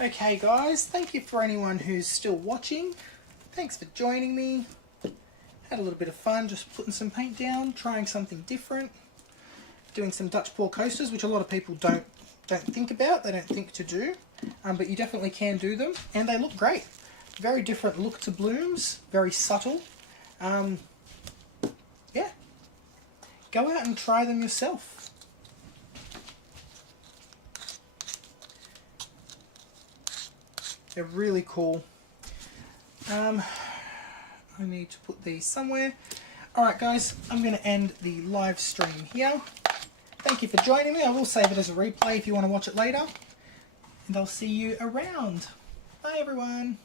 Okay guys, thank you for anyone who's still watching. Thanks for joining me. Had a little bit of fun just putting some paint down, trying something different. Doing some Dutch pour coasters, which a lot of people don't think about, they don't think to do, but you definitely can do them, and they look great. Very different look to blooms, very subtle. Yeah, go out and try them yourself. They're really cool. I need to put these somewhere. Alright guys, I'm going to end the live stream here. Thank you for joining me. I will save it as a replay if you want to watch it later. And I'll see you around. Bye everyone.